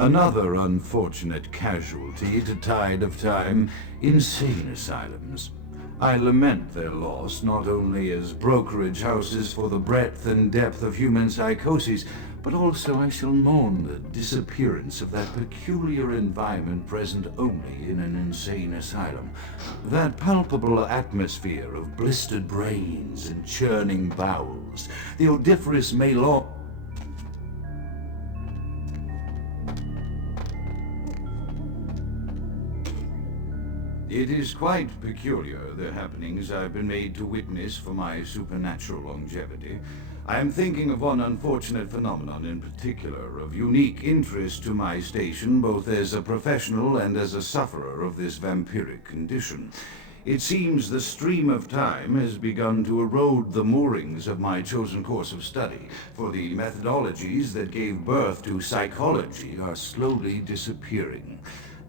Another unfortunate casualty to tide of time, insane asylums. I lament their loss not only as brokerage houses for the breadth and depth of human psychoses, but also I shall mourn the disappearance of that peculiar environment present only in an insane asylum. That palpable atmosphere of blistered brains and churning bowels, the odoriferous mélange. It is quite peculiar, the happenings I've been made to witness for my supernatural longevity. I am thinking of one unfortunate phenomenon in particular, of unique interest to my station, both as a professional and as a sufferer of this vampiric condition. It seems the stream of time has begun to erode the moorings of my chosen course of study, for the methodologies that gave birth to psychology are slowly disappearing.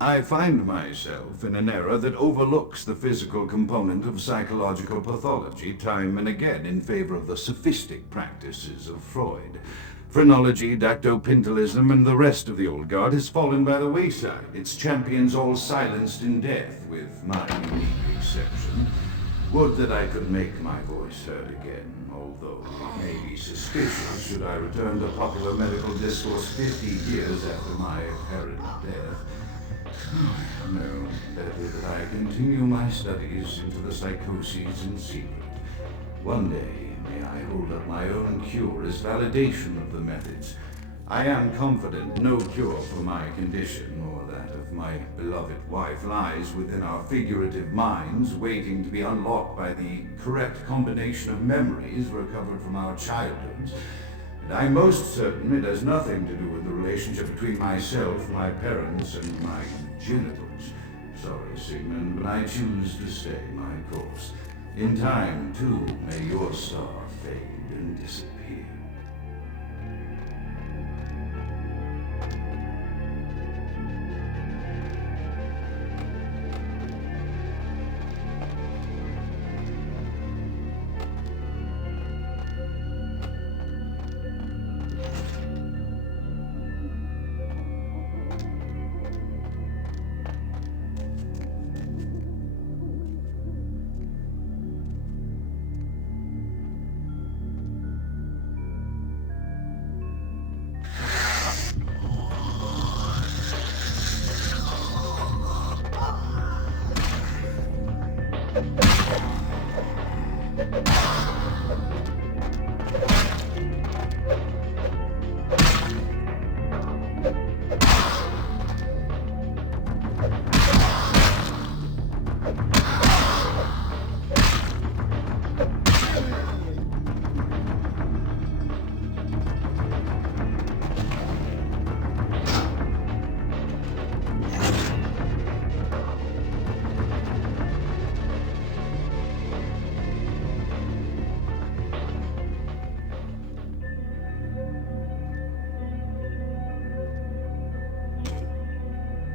I find myself in an era that overlooks the physical component of psychological pathology time and again in favor of the sophistic practices of Freud. Phrenology, dactopintilism, and the rest of the old guard has fallen by the wayside, its champions all silenced in death, with my unique exception. Would that I could make my voice heard again, although it may be suspicious should I return to popular medical discourse 50 years after my apparent death. No, better that I continue my studies into the psychoses in secret. One day, may I hold up my own cure as validation of the methods. I am confident no cure for my condition or that of my beloved wife lies within our figurative minds, waiting to be unlocked by the correct combination of memories recovered from our childhoods. And I'm most certain it has nothing to do with the relationship between myself, my parents, and my genitals. Sorry, Sigmund, but I choose to stay my course. In time, too, may your star fade and disappear.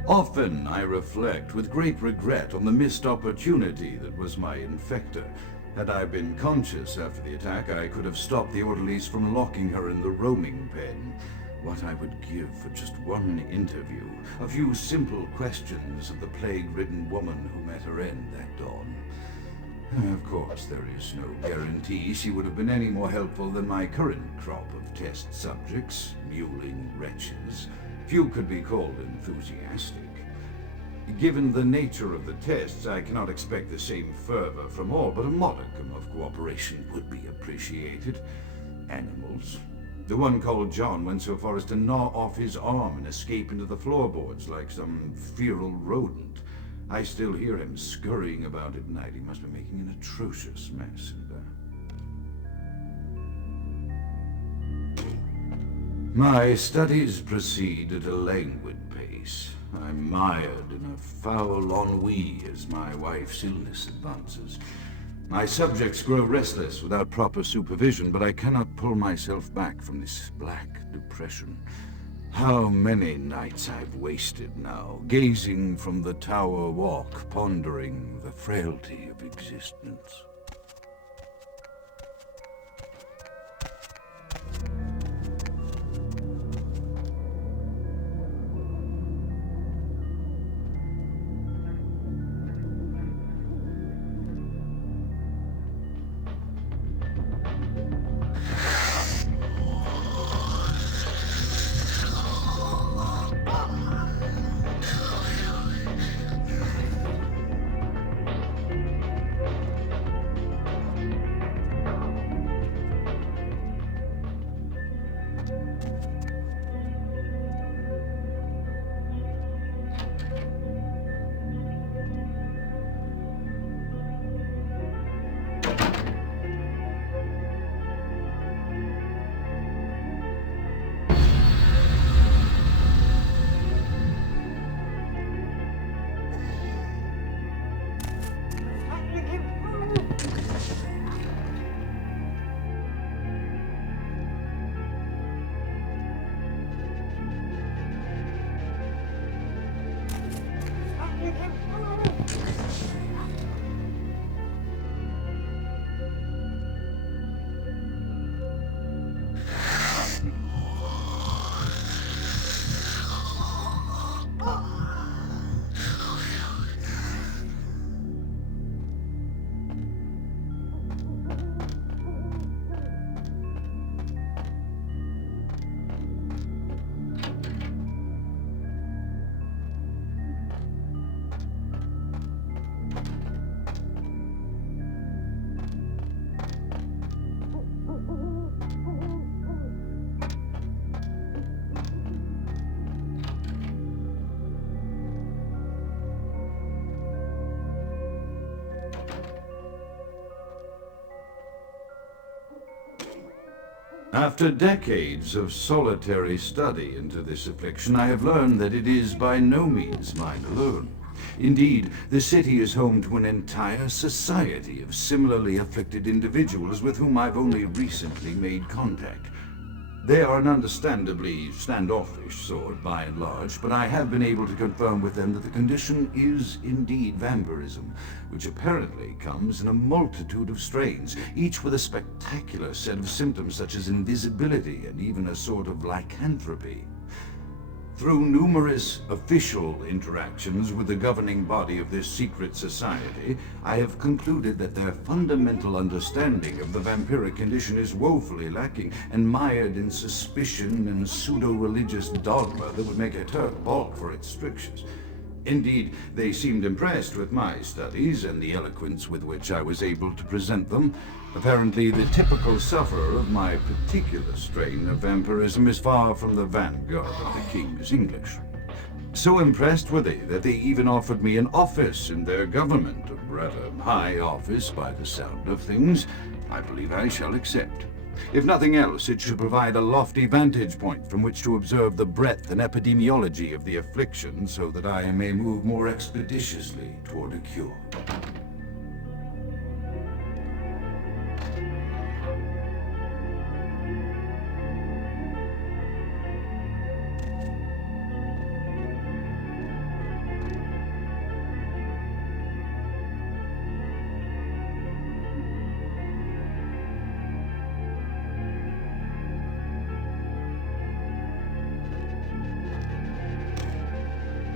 Often I reflect with great regret on the missed opportunity that was my infector. Had I been conscious after the attack, I could have stopped the orderlies from locking her in the roaming pen. What I would give for just one interview, a few simple questions of the plague-ridden woman who met her end that dawn. Of course, there is no guarantee she would have been any more helpful than my current crop of test subjects, mewling wretches. Few could be called enthusiastic. Given the nature of the tests, I cannot expect the same fervor from all, but a modicum of cooperation would be appreciated. Animals. The one called John went so far as to gnaw off his arm and escape into the floorboards like some feral rodent. I still hear him scurrying about at night. He must be making an atrocious mess in there. My studies proceed at a languid pace. I'm mired in a foul ennui as my wife's illness advances. My subjects grow restless without proper supervision, but I cannot pull myself back from this black depression. How many nights I've wasted now, gazing from the tower walk, pondering the frailty of existence. After decades of solitary study into this affliction, I have learned that it is by no means mine alone. Indeed, the city is home to an entire society of similarly afflicted individuals with whom I've only recently made contact. They are an understandably standoffish sort by and large, but I have been able to confirm with them that the condition is indeed vampirism, which apparently comes in a multitude of strains, each with a spectacular set of symptoms such as invisibility and even a sort of lycanthropy. Through numerous official interactions with the governing body of this secret society, I have concluded that their fundamental understanding of the vampiric condition is woefully lacking and mired in suspicion and pseudo-religious dogma that would make a Turk balk for its strictures. Indeed, they seemed impressed with my studies and the eloquence with which I was able to present them. Apparently, the typical sufferer of my particular strain of vampirism is far from the vanguard of the King's English. So impressed were they that they even offered me an office in their government, a rather high office by the sound of things. I believe I shall accept. If nothing else, it should provide a lofty vantage point from which to observe the breadth and epidemiology of the affliction so that I may move more expeditiously toward a cure.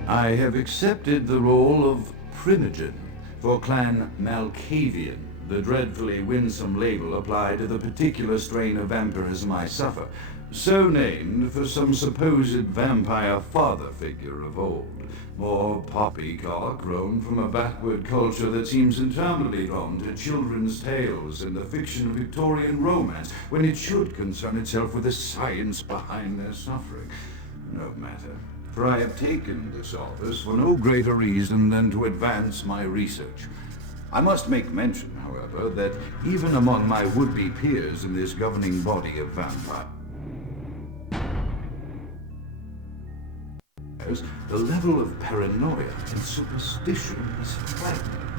I have accepted the role of Primogen for Clan Malkavian, the dreadfully winsome label applied to the particular strain of vampirism I suffer, so named for some supposed vampire father figure of old, more poppycock grown from a backward culture that seems interminably drawn to children's tales and the fiction of Victorian romance when it should concern itself with the science behind their suffering. No matter. For I have taken this office for no greater reason than to advance my research. I must make mention, however, that even among my would-be peers in this governing body of vampires, the level of paranoia and superstition is frightening.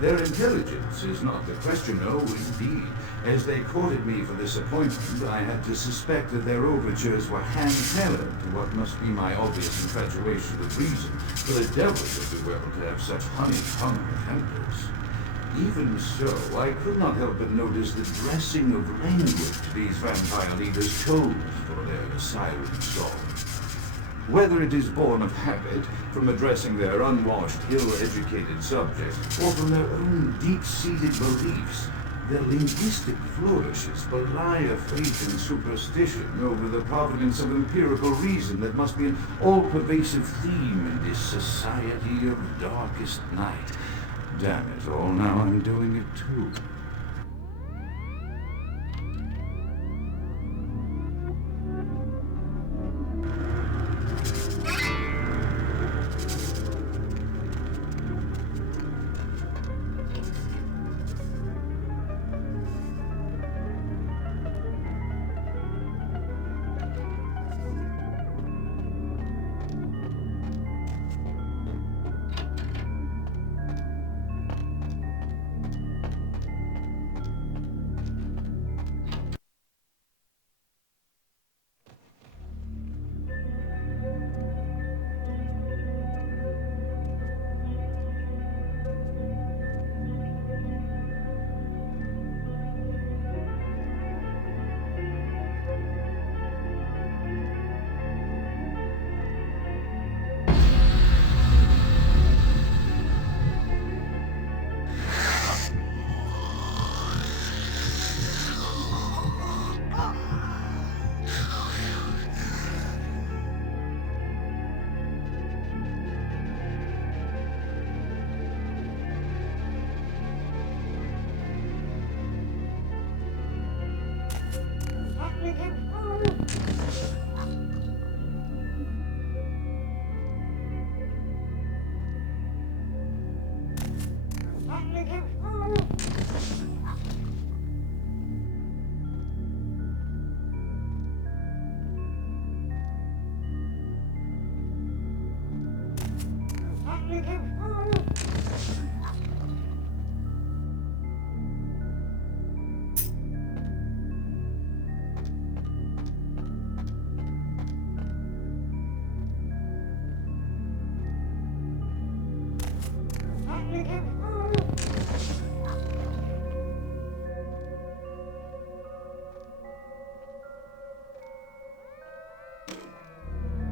Their intelligence is not the question, no, indeed. As they courted me for this appointment, I had to suspect that their overtures were hand-tailored to what must be my obvious infatuation with reason, for the devil would do well to have such honey-tongued tempers. Even so, I could not help but notice the dressing of language these vampire leaders chose for their siren song. Whether it is born of habit, from addressing their unwashed, ill-educated subjects, or from their own deep-seated beliefs, their linguistic flourishes belie a faith in superstition over the providence of empirical reason that must be an all-pervasive theme in this society of darkest night. Damn it all, now I'm doing it too.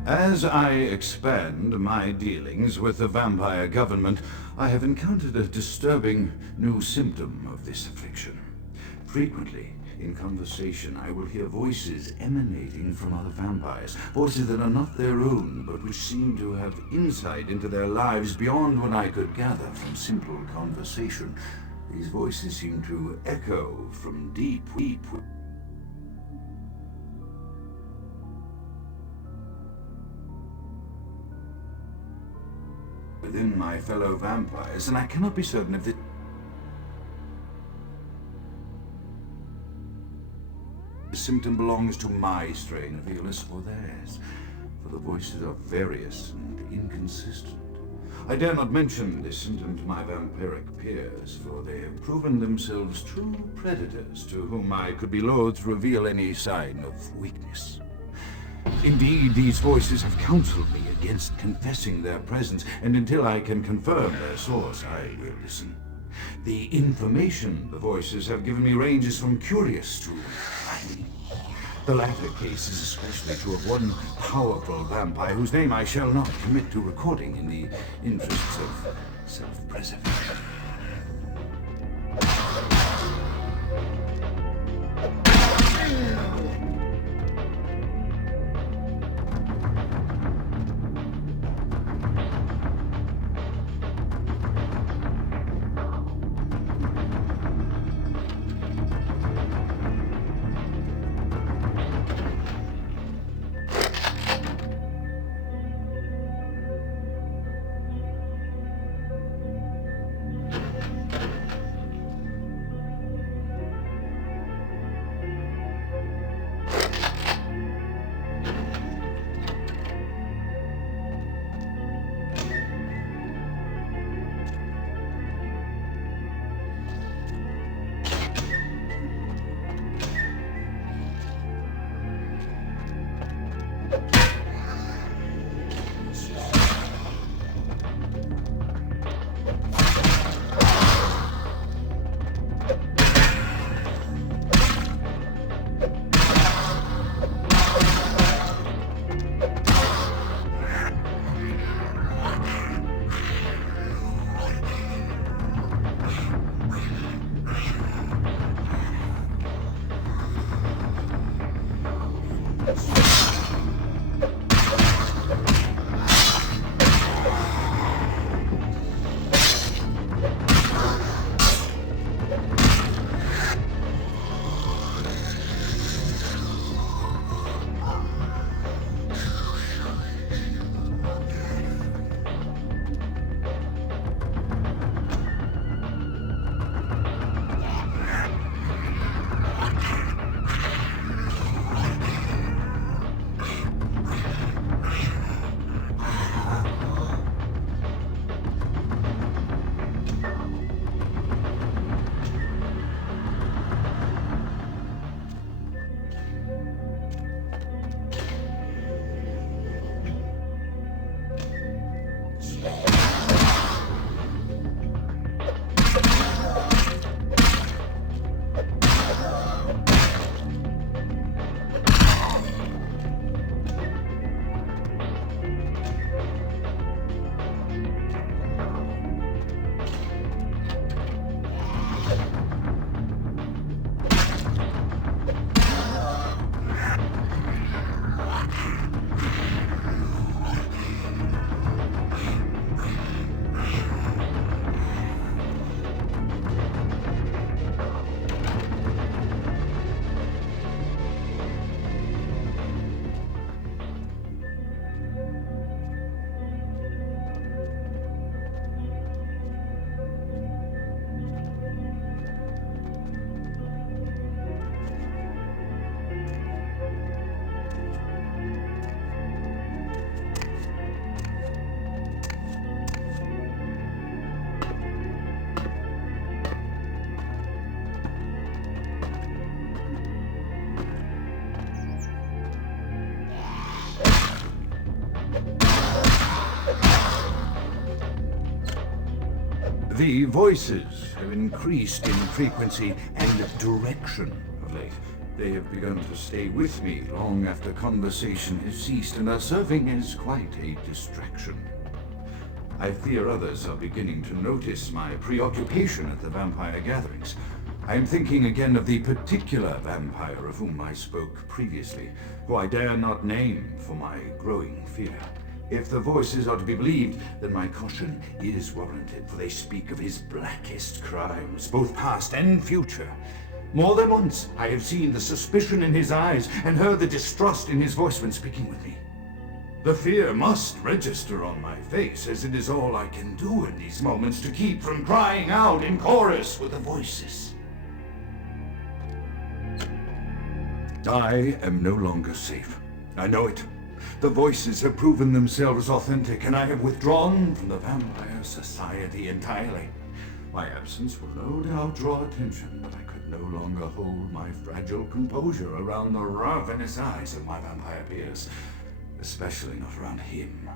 As I expand my dealings with the vampire government, I have encountered a disturbing new symptom of this affliction. Frequently, in conversation, I will hear voices emanating from other vampires, voices that are not their own, but which seem to have insight into their lives beyond what I could gather from simple conversation. These voices seem to echo from deep within my fellow vampires, and I cannot be certain if the symptom belongs to my strain of illness or theirs, for the voices are various and inconsistent. I dare not mention this symptom to my vampiric peers, for they have proven themselves true predators to whom I could be loath to reveal any sign of weakness. Indeed, these voices have counseled me against confessing their presence, and until I can confirm their source, I will listen. The information the voices have given me ranges from curious to frightening. The latter case is especially true of one powerful vampire whose name I shall not commit to recording in the interests of self-preservation. The voices have increased in frequency and direction of late. They have begun to stay with me long after conversation has ceased and are serving as quite a distraction. I fear others are beginning to notice my preoccupation at the vampire gatherings. I am thinking again of the particular vampire of whom I spoke previously, who I dare not name for my growing fear. If the voices are to be believed, then my caution is warranted, for they speak of his blackest crimes, both past and future. More than once, I have seen the suspicion in his eyes and heard the distrust in his voice when speaking with me. The fear must register on my face, as it is all I can do in these moments to keep from crying out in chorus with the voices. I am no longer safe. I know it. The voices have proven themselves authentic, and I have withdrawn from the Vampire Society entirely. My absence will no doubt draw attention, but I could no longer hold my fragile composure around the ravenous eyes of my vampire peers, especially not around him.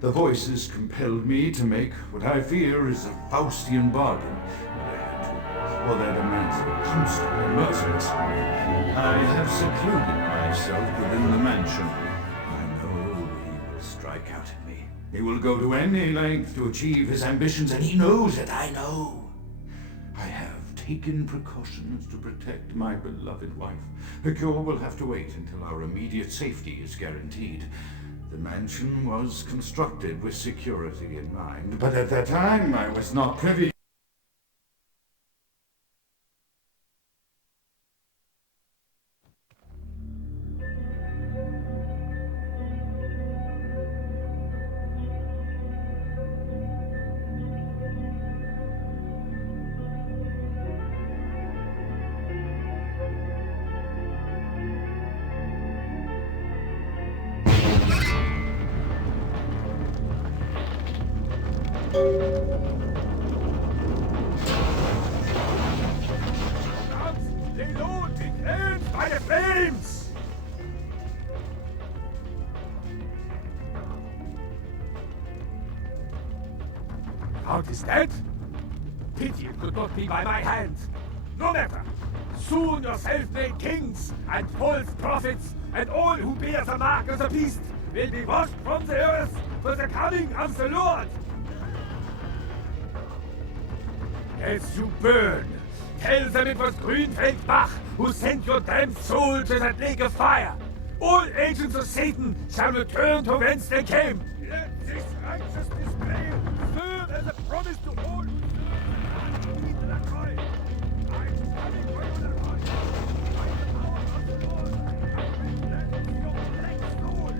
The voices compelled me to make what I fear is a Faustian bargain, and I had to, for their demands were constant and merciless. I have secluded myself within the mansion. Strike out at me. He will go to any length to achieve his ambitions, and he knows it, I know. I have taken precautions to protect my beloved wife. The cure will have to wait until our immediate safety is guaranteed. The mansion was constructed with security in mind, but at that time I was not privy. Count is dead? Pity it could not be by my hand. No matter. Soon your self-made kings and false prophets and all who bear the mark of the beast will be washed from the earth for the coming of the Lord. As you burn, tell them it was Grünfeld Bach who sent your damned soul to that lake of fire. All agents of Satan shall return to whence they came. Let this righteous display serve as a promise to all who serve the Lord. I'm coming for you, Lord. By the power of the Lord, I will cleanse your black soul.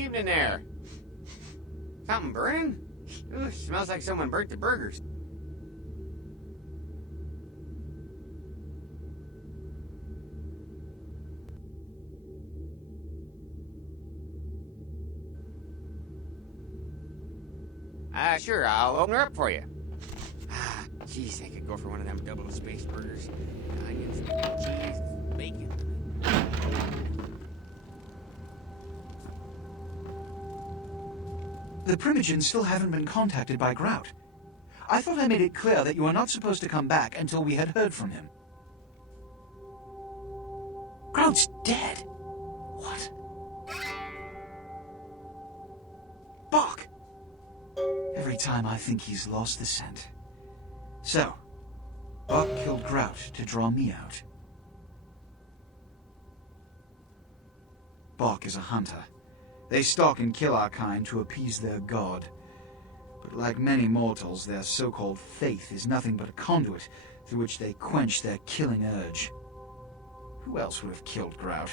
Evening there. Something burning? Ooh, smells like someone burnt the burgers. Sure, I'll open her up for you. Jeez, I could go for one of them double-spaced burgers. Onions, cheese, bacon. The Primogens still haven't been contacted by Grout. I thought I made it clear that you are not supposed to come back until we had heard from him. Grout's dead? What? Bach! Every time I think he's lost the scent. So, Bach killed Grout to draw me out. Bach is a hunter. They stalk and kill our kind to appease their god. But like many mortals, their so-called faith is nothing but a conduit through which they quench their killing urge. Who else would have killed Grout?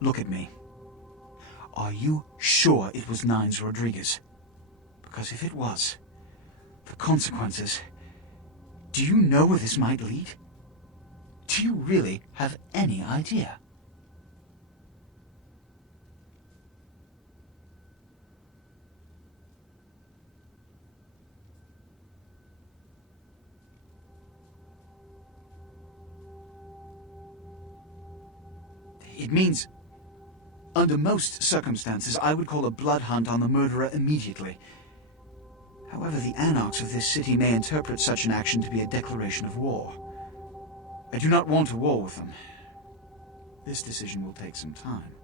Look at me. Are you sure it was Nines Rodriguez? Because if it was, the consequences... Do you know where this might lead? Do you really have any idea? It means... Under most circumstances, I would call a blood hunt on the murderer immediately. However, the anarchs of this city may interpret such an action to be a declaration of war. I do not want a war with them. This decision will take some time.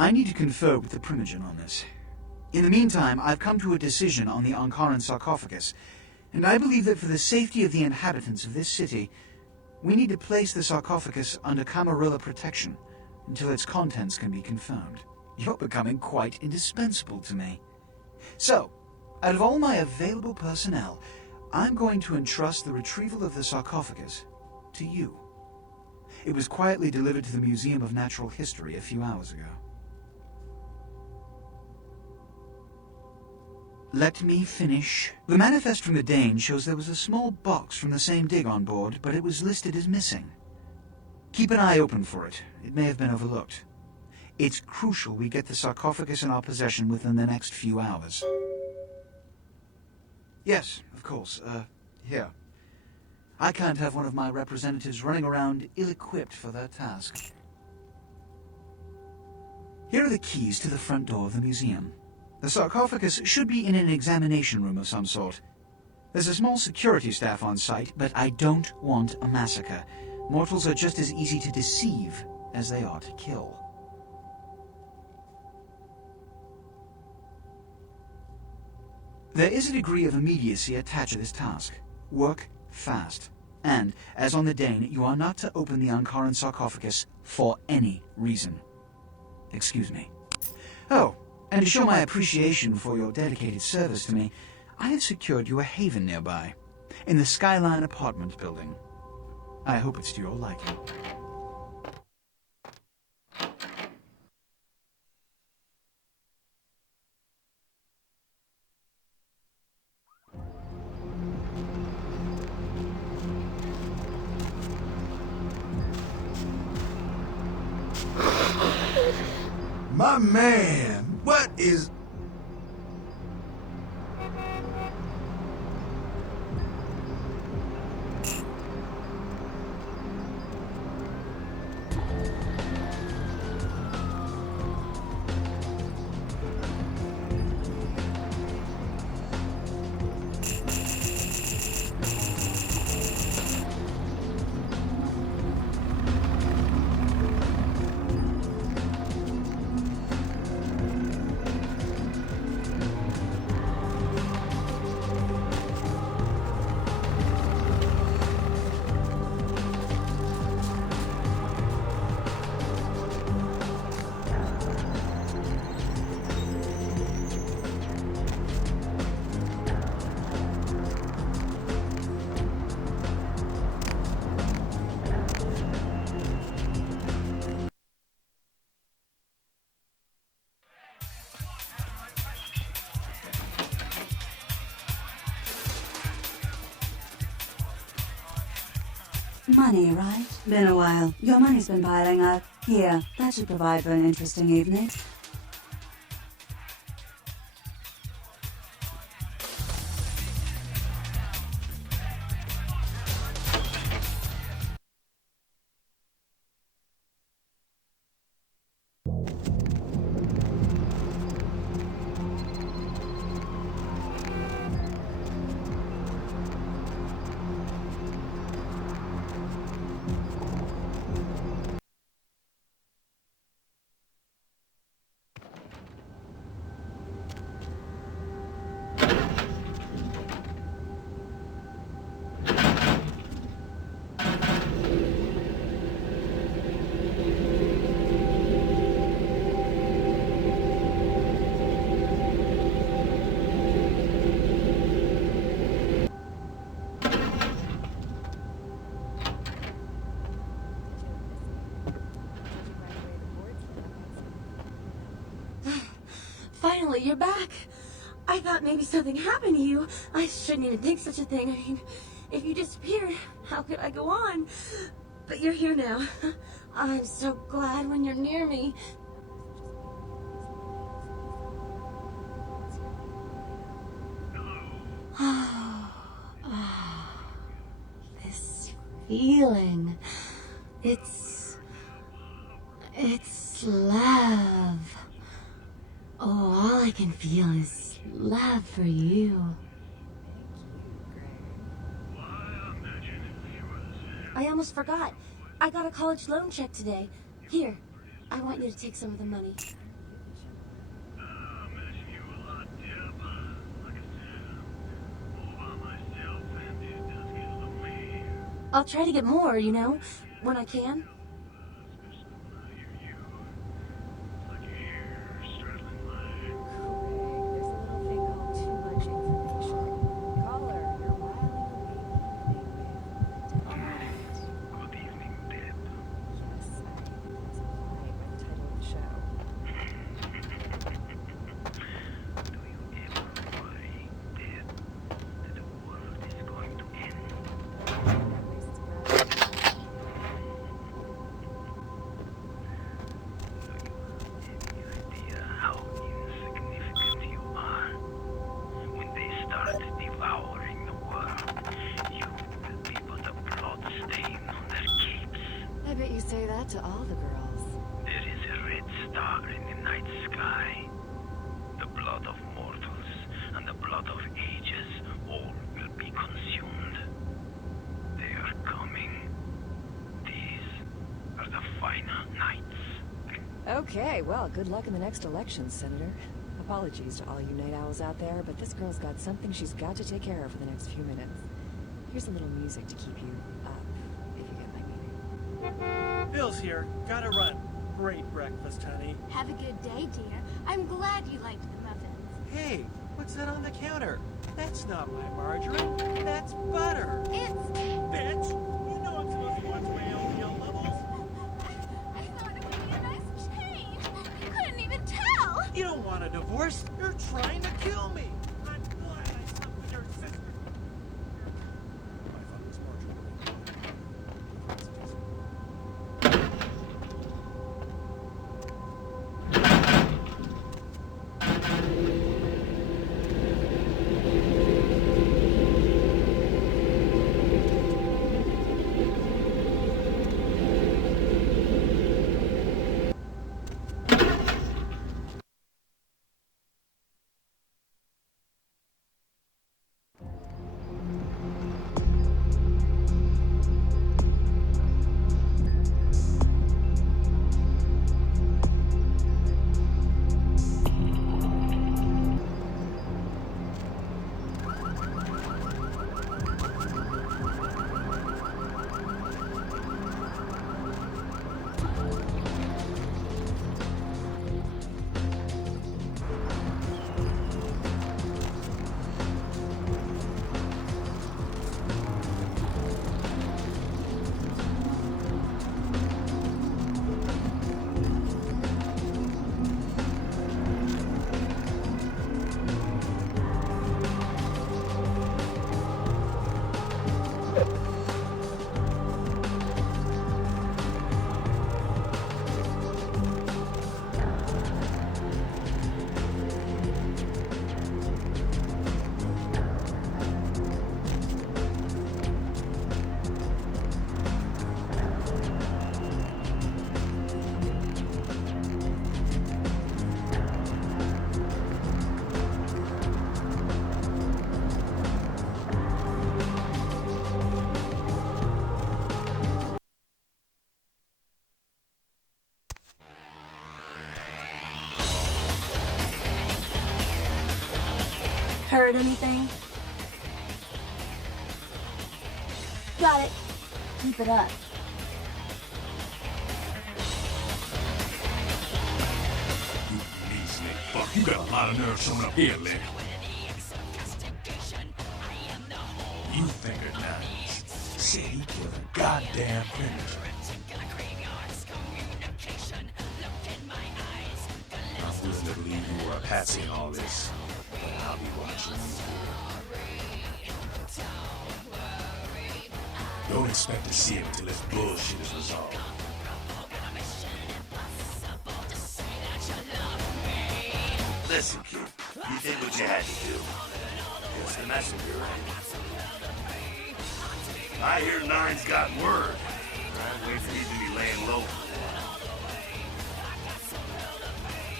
I need to confer with the Primogen on this. In the meantime, I've come to a decision on the Ankaran sarcophagus, and I believe that for the safety of the inhabitants of this city, we need to place the sarcophagus under Camarilla protection until its contents can be confirmed. You're becoming quite indispensable to me. So, out of all my available personnel, I'm going to entrust the retrieval of the sarcophagus to you. It was quietly delivered to the Museum of Natural History a few hours ago. Let me finish. The manifest from the Dane shows there was a small box from the same dig on board, but it was listed as missing. Keep an eye open for it. It may have been overlooked. It's crucial we get the sarcophagus in our possession within the next few hours. Yes, of course. Here. I can't have one of my representatives running around ill-equipped for their task. Here are the keys to the front door of the museum. The sarcophagus should be in an examination room of some sort. There's a small security staff on site, but I don't want a massacre. Mortals are just as easy to deceive as they are to kill. There is a degree of immediacy attached to this task. Work fast. And, as on the Dane, you are not to open the Ankaran sarcophagus for any reason. Excuse me. Oh, and to show my appreciation for your dedicated service to me, I have secured you a haven nearby, in the Skyline apartment building. I hope it's to your liking. My man, what is... Money, right? Been a while. Your money's been piling up. Here, that should provide for an interesting evening. Finally, you're back. I thought maybe something happened to you. I shouldn't even think such a thing. I mean, if you disappeared, how could I go on? But you're here now. I'm so glad when you're near me. This feeling. It's love. Oh, all I can feel is love for you. I almost forgot. I got a college loan check today. Here, I want you to take some of the money. I'll try to get more, you know, when I can. I bet you say that to all the girls. There is a red star in the night sky. The blood of mortals and the blood of ages all will be consumed. They are coming. These are the final nights. Okay, well, good luck in the next election, Senator. Apologies to all you night owls out there, but this girl's got something she's got to take care of for the next few minutes. Here's a little music to keep you up, if you get my meaning. Bill's here. Gotta run. Great breakfast, honey. Have a good day, dear. I'm glad you liked the muffins. Hey, what's that on the counter? That's not my margarine. That's butter. It's... Bitch! You know I'm supposed to watch my LDL levels. I thought it would be a nice change. You couldn't even tell. You don't want a divorce. You're trying to kill me. I'm glad I slept with your sister. I thought it was margarine. Heard anything? Got it. Keep it up. You measly fuck. You got a lot of nerve showing up here, Lick. You think it nice. Said he killed a goddamn criminal. I'm willing to believe you were a patsy in all this, but I'll be watching you. Don't expect to see it until this bullshit is resolved. Listen, kid, you did what you had to do. Just the messenger, right? I hear Nine's got word. I'd wait for you to be laying low.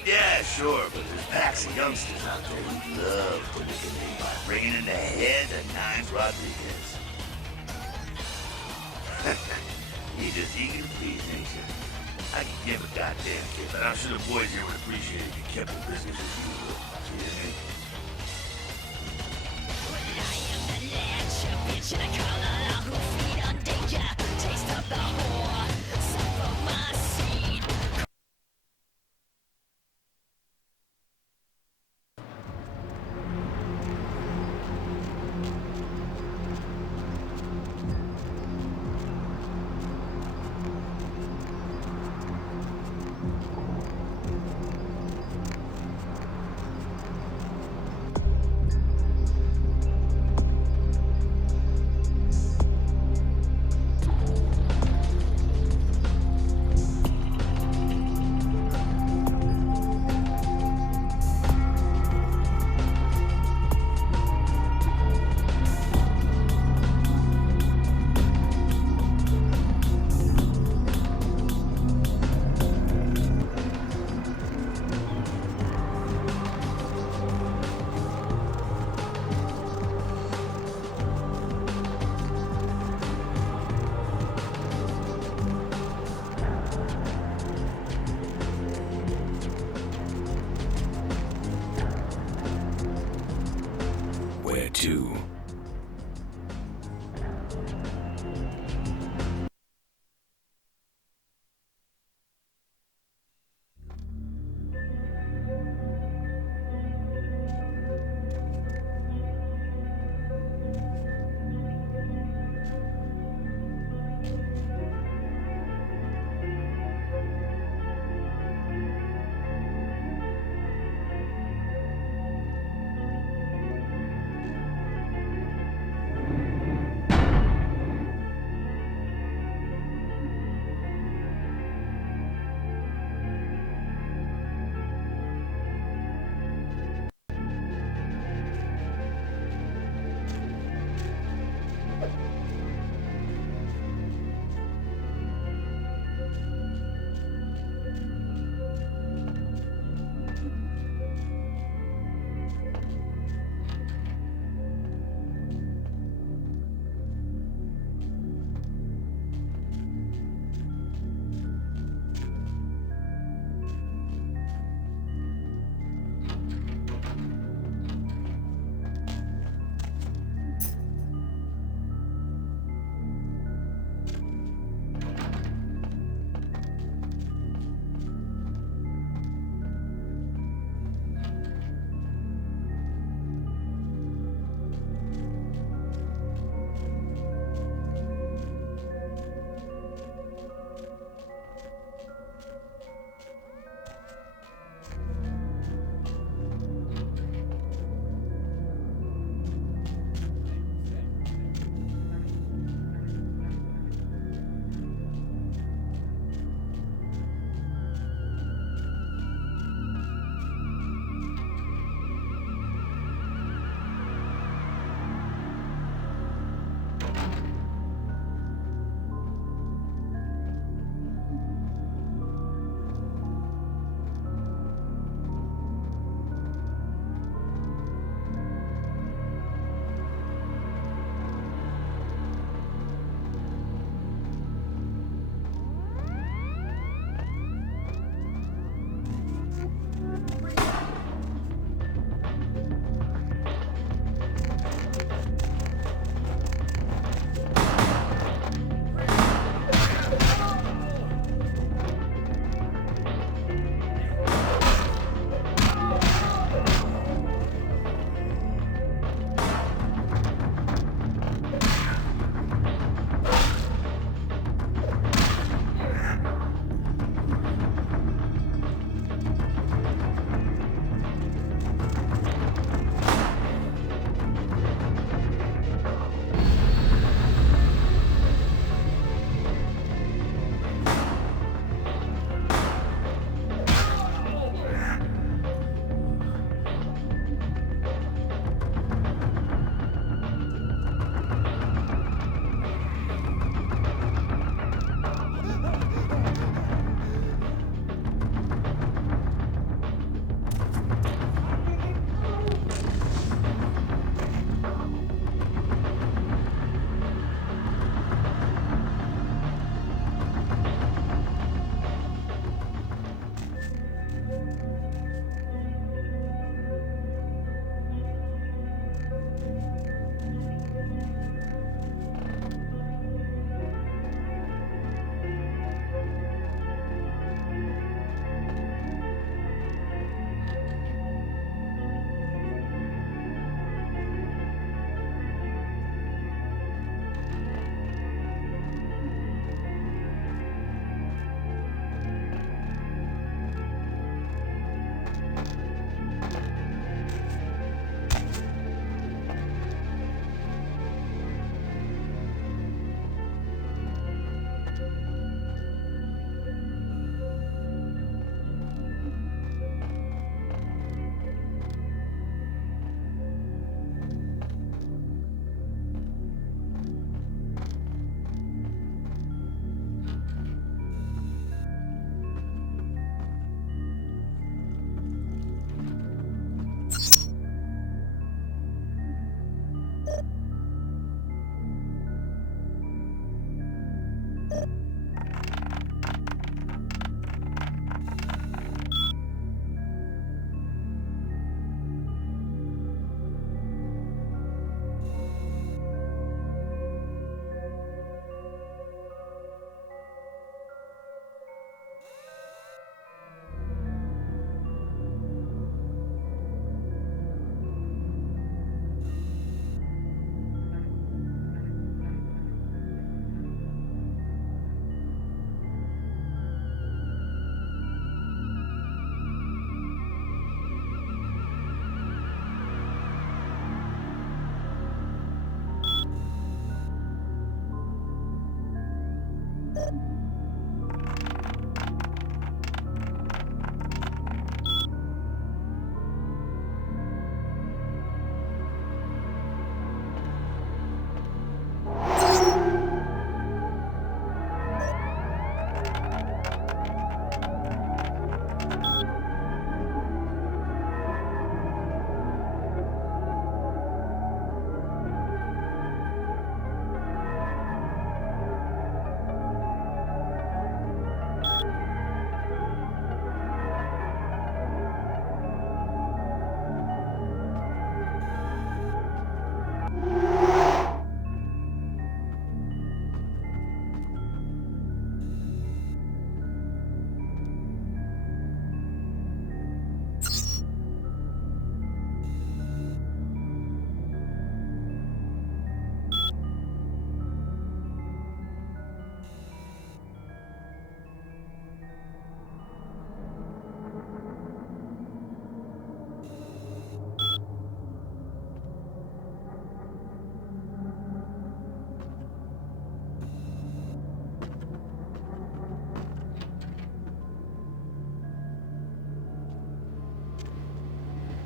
Yeah, sure, but there's packs of youngsters out there who love to look at me by bringing in the head of Nines Rodriguez. You just eager to please, ain't you? I can give a goddamn kid, but I'm sure the boys here would appreciate if you kept the business as usual. You hear me? Where to?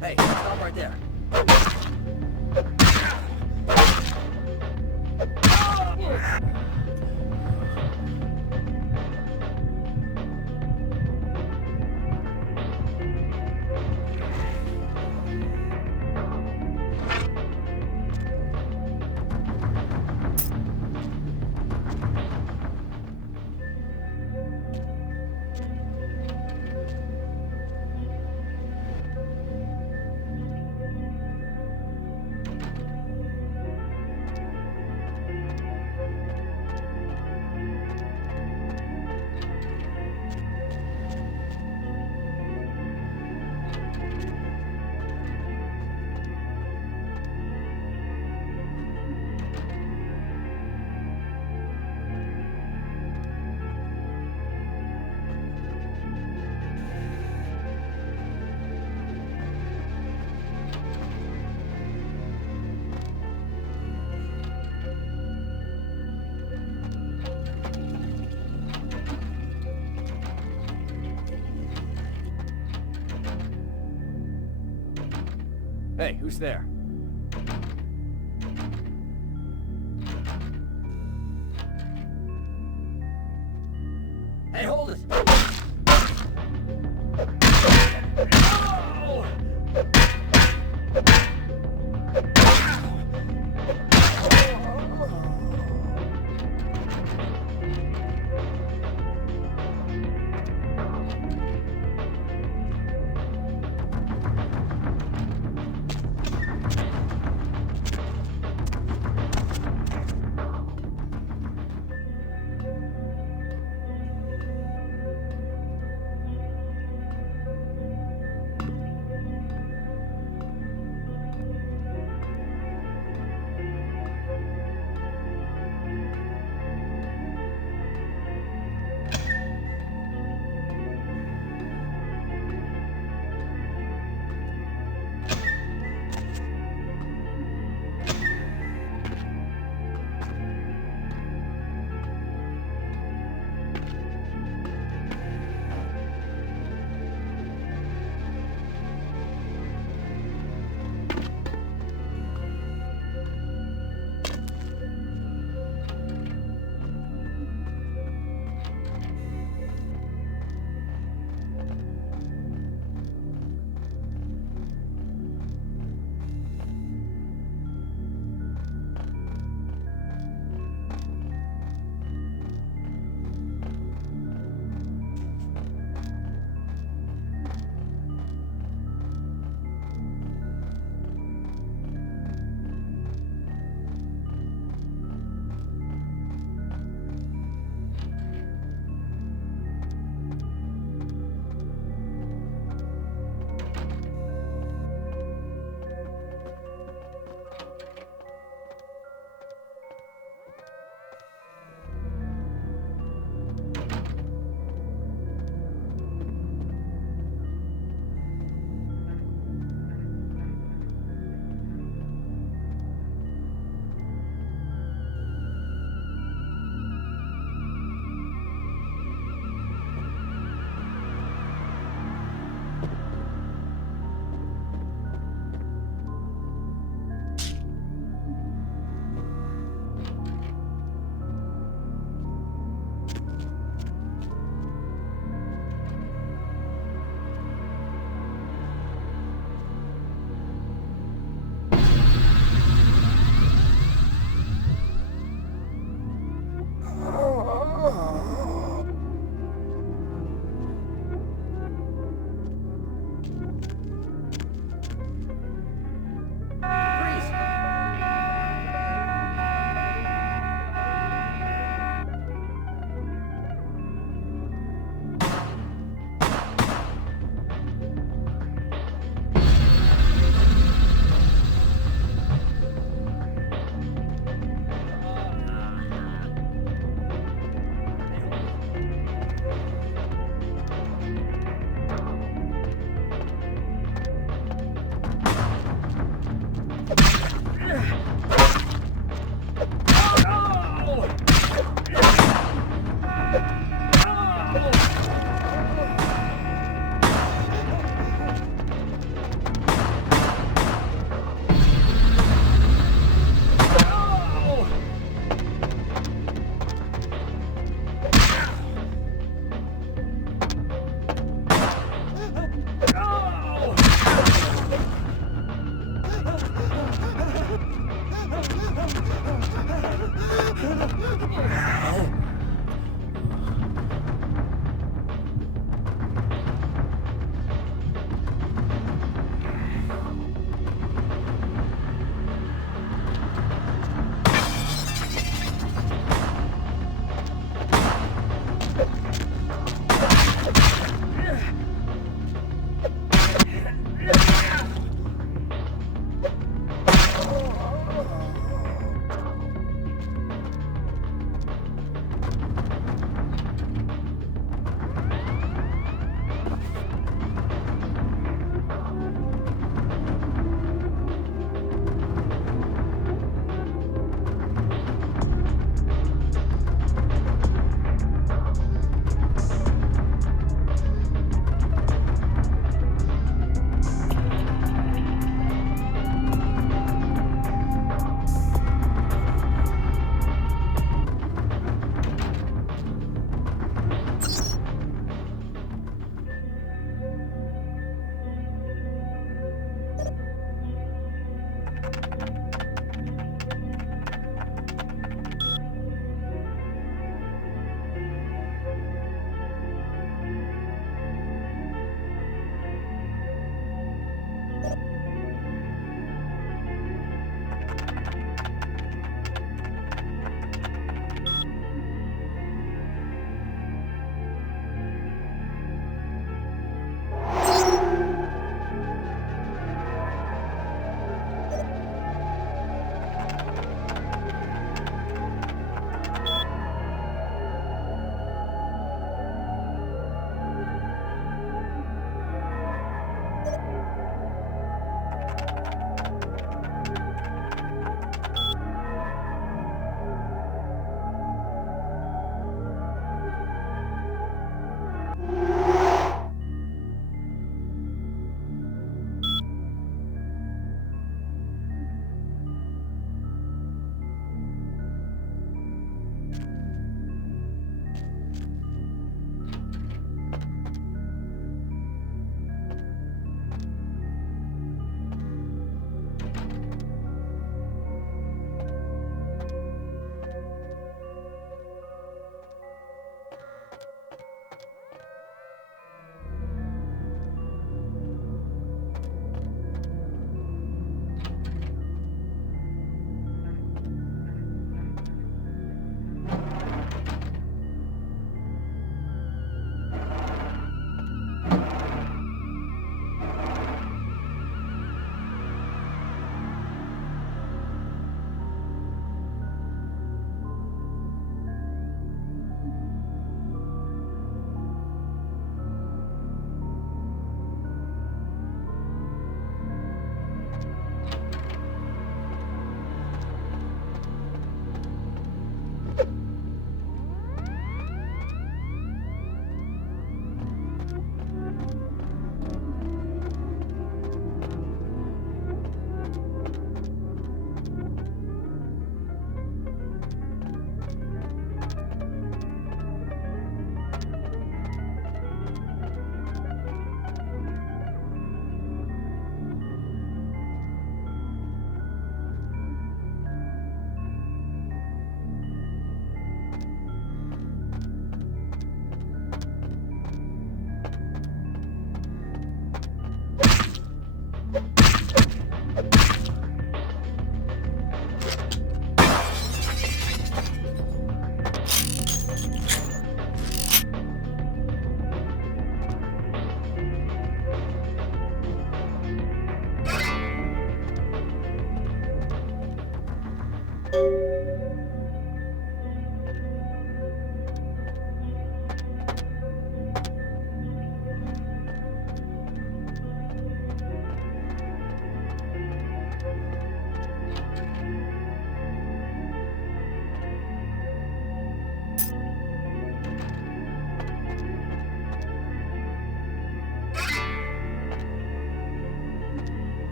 Hey, stop right there. Hey, who's there? Hey, hold it! No!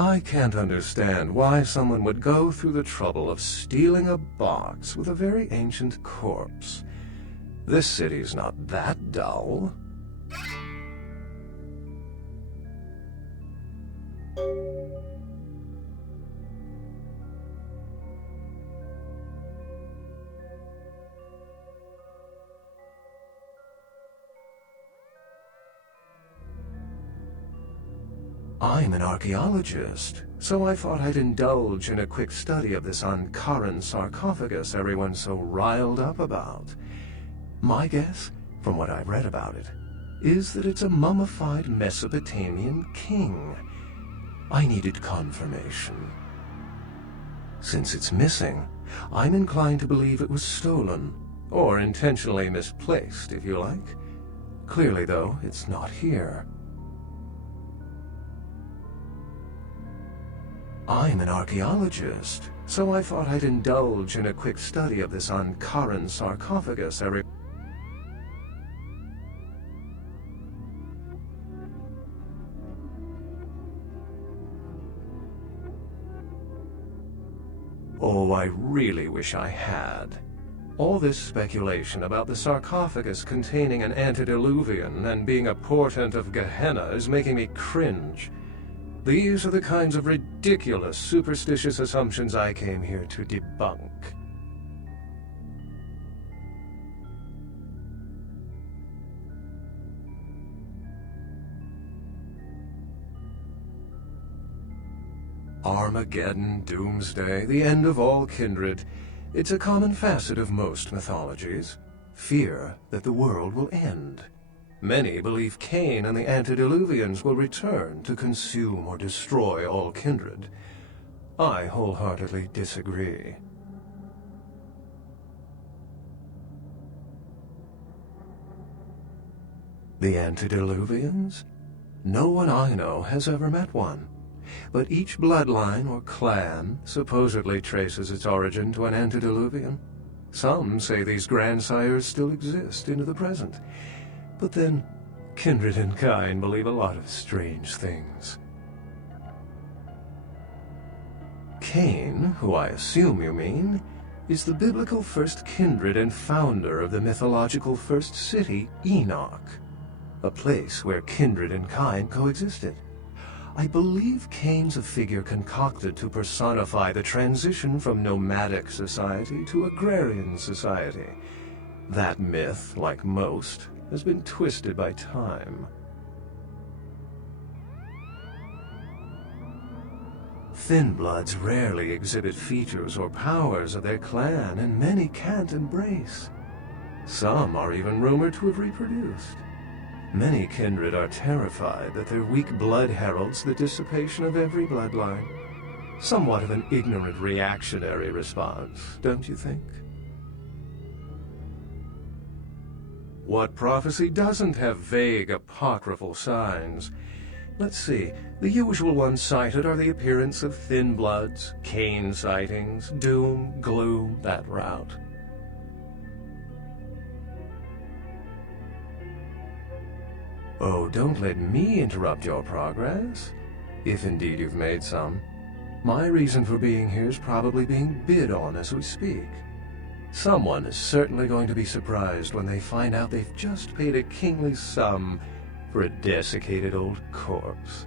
I can't understand why someone would go through the trouble of stealing a box with a very ancient corpse. This city's not that dull. I'm an archaeologist, so I thought I'd indulge in a quick study of this Ankaran sarcophagus everyone's so riled up about. My guess, from what I've read about it, is that it's a mummified Mesopotamian king. I needed confirmation. Since it's missing, I'm inclined to believe it was stolen, or intentionally misplaced, if you like. Clearly, though, it's not here. I'm an archaeologist, so I thought I'd indulge in a quick study of this Ankaran sarcophagus Oh, I really wish I had. All this speculation about the sarcophagus containing an antediluvian and being a portent of Gehenna is making me cringe. These are the kinds of ridiculous, superstitious assumptions I came here to debunk. Armageddon, doomsday, the end of all kindred. It's a common facet of most mythologies. Fear that the world will end. Many believe Cain and the antediluvians will return to consume or destroy all kindred. I wholeheartedly disagree. The antediluvians? No one I know has ever met one. But each bloodline or clan supposedly traces its origin to an antediluvian. Some say these grandsires still exist into the present. But then, kindred and kind believe a lot of strange things. Cain, who I assume you mean, is the biblical first kindred and founder of the mythological first city, Enoch, a place where kindred and kind coexisted. I believe Cain's a figure concocted to personify the transition from nomadic society to agrarian society. That myth, like most, has been twisted by time. Thin bloods rarely exhibit features or powers of their clan, and many can't embrace. Some are even rumored to have reproduced. Many kindred are terrified that their weak blood heralds the dissipation of every bloodline. Somewhat of an ignorant reactionary response, don't you think? What prophecy doesn't have vague apocryphal signs? Let's see. The usual ones cited are the appearance of thin bloods, Cain sightings, doom, gloom, that route. Oh, don't let me interrupt your progress, if indeed you've made some. My reason for being here is probably being bid on as we speak. Someone is certainly going to be surprised when they find out they've just paid a kingly sum for a desiccated old corpse.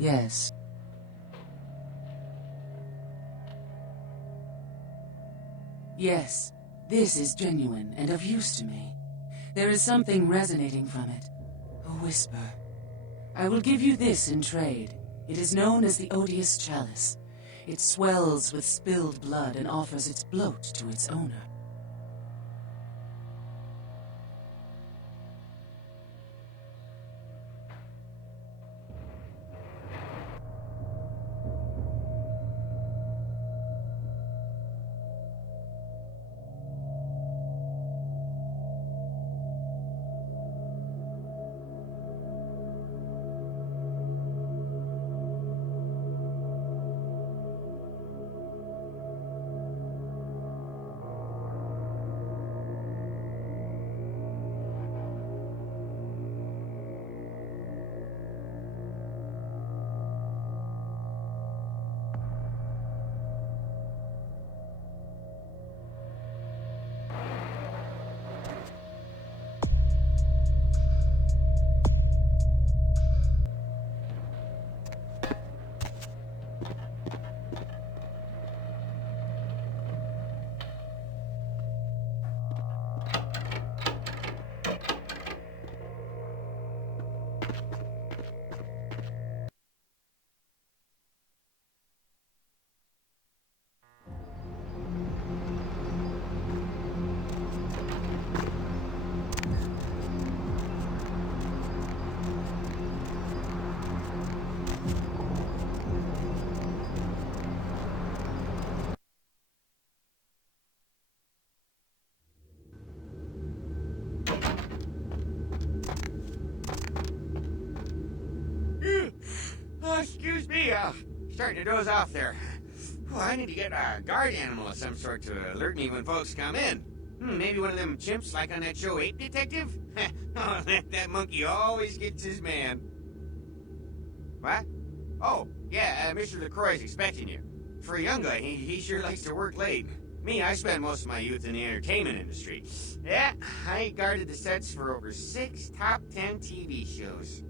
Yes. Yes, this is genuine and of use to me. There is something resonating from it. A whisper. I will give you this in trade. It is known as the Odious Chalice. It swells with spilled blood and offers its bloat to its owner. Oh, excuse me, starting to doze off there. Oh, I need to get a guard animal of some sort to alert me when folks come in. Maybe one of them chimps like on that show 8 Detective? Oh, that monkey always gets his man. What? Oh, yeah, Mr. LaCroix's expecting you. For a young guy, he sure likes to work late. Me, I spent most of my youth in the entertainment industry. Yeah, I guarded the sets for over 6 top 10 TV shows.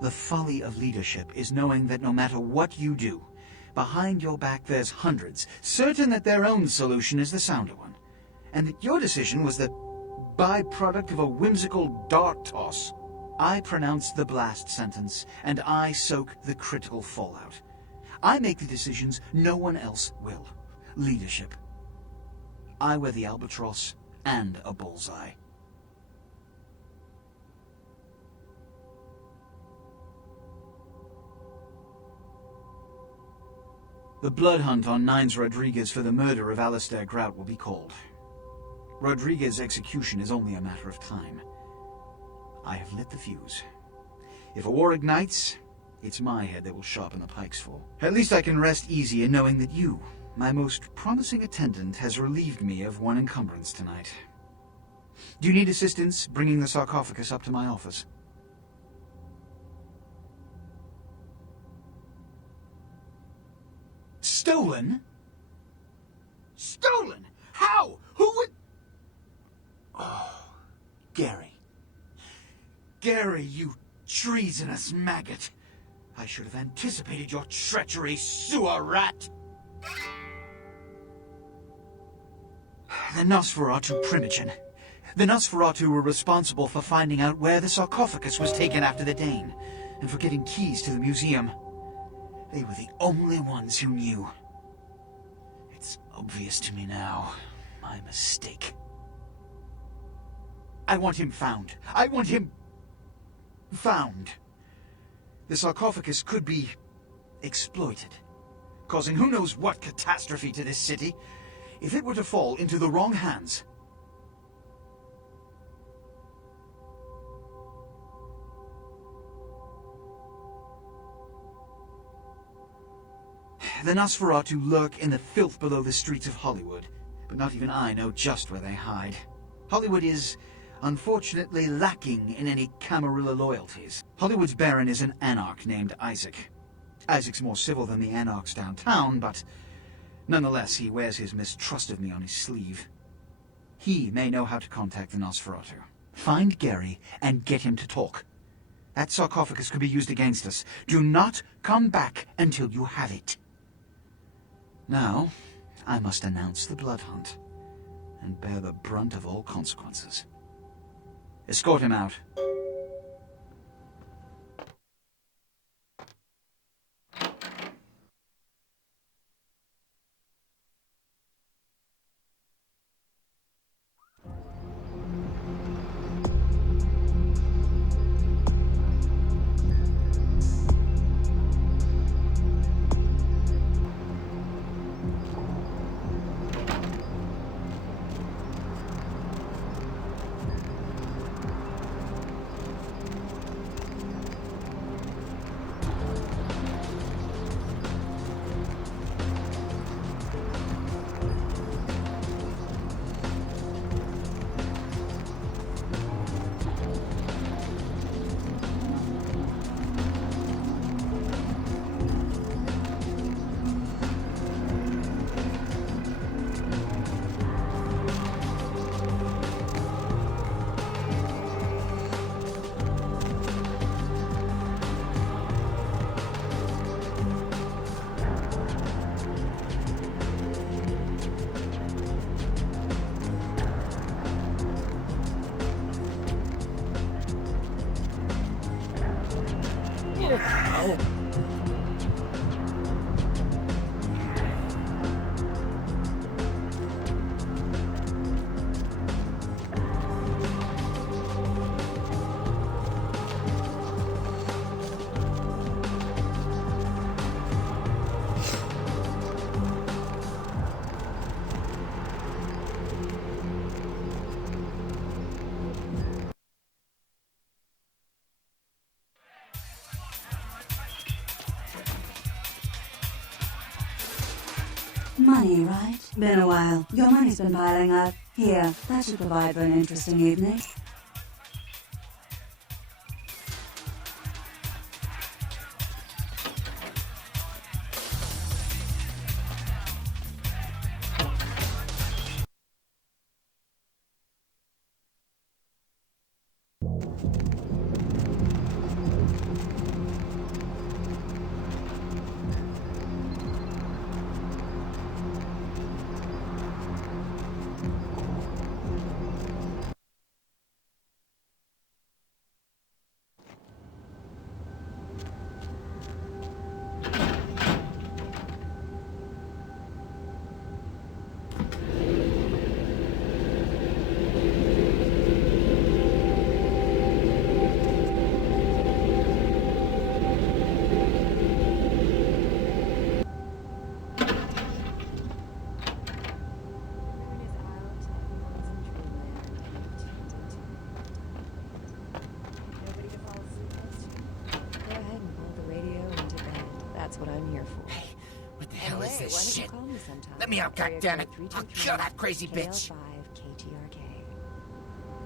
The folly of leadership is knowing that no matter what you do, behind your back there's hundreds, certain that their own solution is the sounder one, and that your decision was the byproduct of a whimsical dart toss. I pronounce the blast sentence, and I soak the critical fallout. I make the decisions no one else will. Leadership. I wear the albatross and a bullseye. The blood hunt on Nines Rodriguez for the murder of Alistair Grout will be called. Rodriguez's execution is only a matter of time. I have lit the fuse. If a war ignites, it's my head that will sharpen the pikes for. At least I can rest easy in knowing that you, my most promising attendant, has relieved me of one encumbrance tonight. Do you need assistance bringing the sarcophagus up to my office? Stolen? Stolen? How? Who would... Oh, Gary. Gary, you treasonous maggot. I should have anticipated your treachery, sewer rat. The Nosferatu Primogen. The Nosferatu were responsible for finding out where the sarcophagus was taken after the Dane, and for getting keys to the museum. They were the only ones who knew. It's obvious to me now. My mistake. I want him found. I want him... found. The sarcophagus could be exploited, causing who knows what catastrophe to this city. If it were to fall into the wrong hands... The Nosferatu lurk in the filth below the streets of Hollywood, but not even I know just where they hide. Hollywood is, unfortunately, lacking in any Camarilla loyalties. Hollywood's baron is an anarch named Isaac. Isaac's more civil than the anarchs downtown, but nonetheless he wears his mistrust of me on his sleeve. He may know how to contact the Nosferatu. Find Gary and get him to talk. That sarcophagus could be used against us. Do not come back until you have it. Now, I must announce the blood hunt, and bear the brunt of all consequences. Escort him out. Money, right? Been a while. Your money's been piling up. Here, that should provide for an interesting evening. Let me out, goddammit! I'll kill that crazy bitch!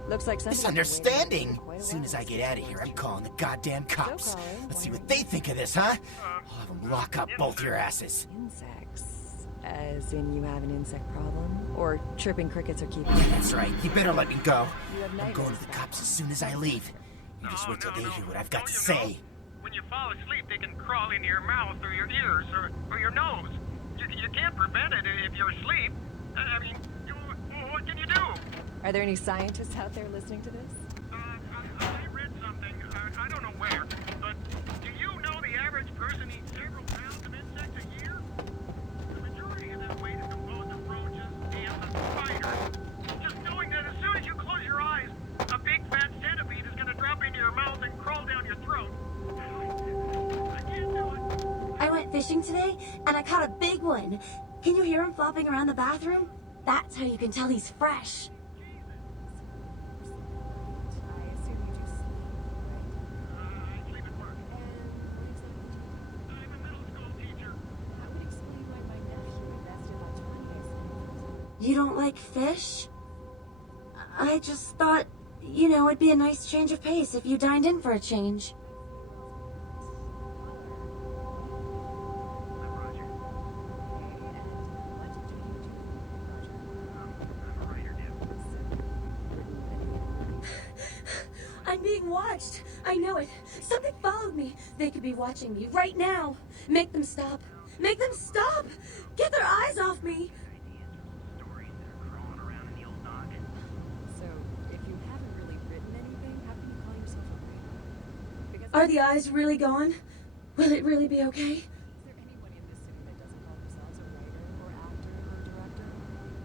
Looks like misunderstanding! As soon as I get out of here, I'm calling the goddamn cops. Let's see what they think of this, huh? I'll have them lock up both your asses. Insects? As in you have an insect problem? Or tripping crickets are keeping you? That's right. You better let me go. I'm going to the cops as soon as I leave. You just wait till they hear what I've got to say. When you fall asleep, they can crawl into your mouth or your ears or your nose. You can't prevent it if you're asleep. I mean, what can you do? Are there any scientists out there listening to this? I read something, I don't know where, but do you know the average person eats several pounds of insects a year? The majority of that weight is composed of roaches, ants, and spiders. Just knowing that as soon as you close your eyes, a big fat centipede is going to drop into your mouth and crawl down your throat. I can't do it. I went fishing today, and I caught a big one. Can you hear him flopping around the bathroom? That's how you can tell he's fresh. You don't like fish? I just thought, you know, it'd be a nice change of pace if you dined in for a change. I'm being watched. I know it. Something followed me. They could be watching me right now. Make them stop. Make them stop! Get their eyes off me! Are the eyes really gone? Will it really be okay?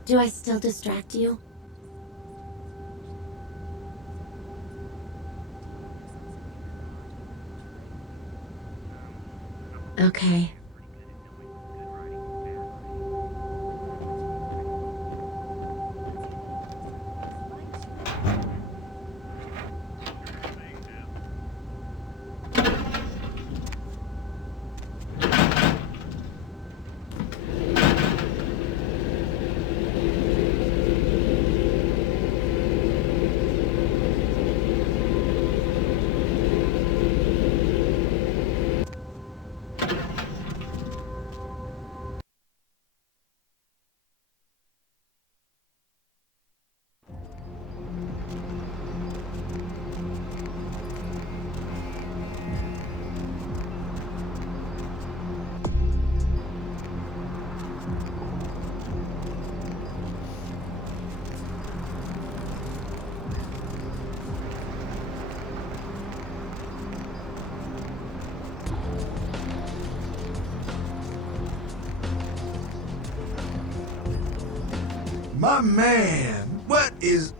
Do I still distract you? Okay. My man, what is...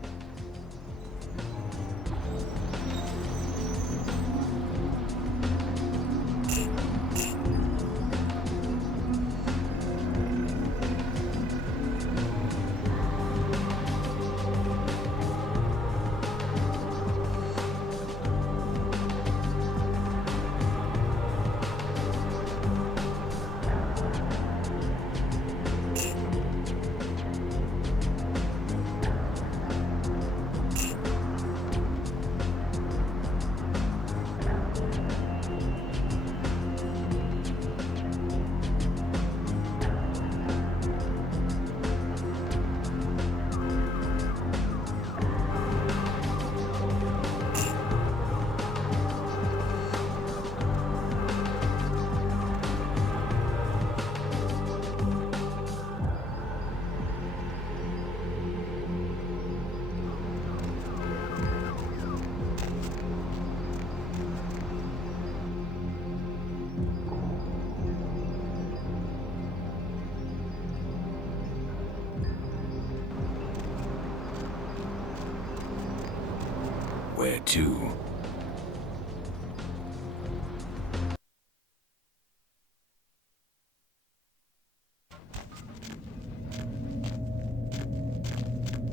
Where to?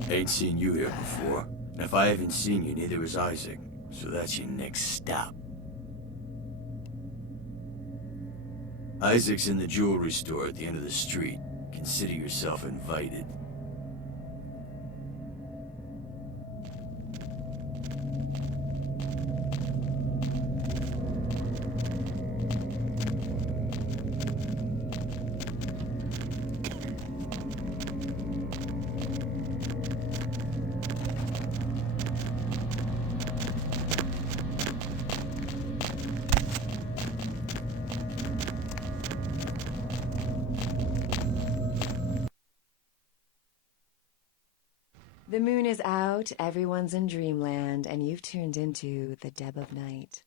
Ain't seen you here before. And if I haven't seen you, neither has Isaac. So that's your next stop. Isaac's in the jewelry store at the end of the street. Consider yourself invited. The moon is out, everyone's in dreamland, and you've turned into the Deb of Night.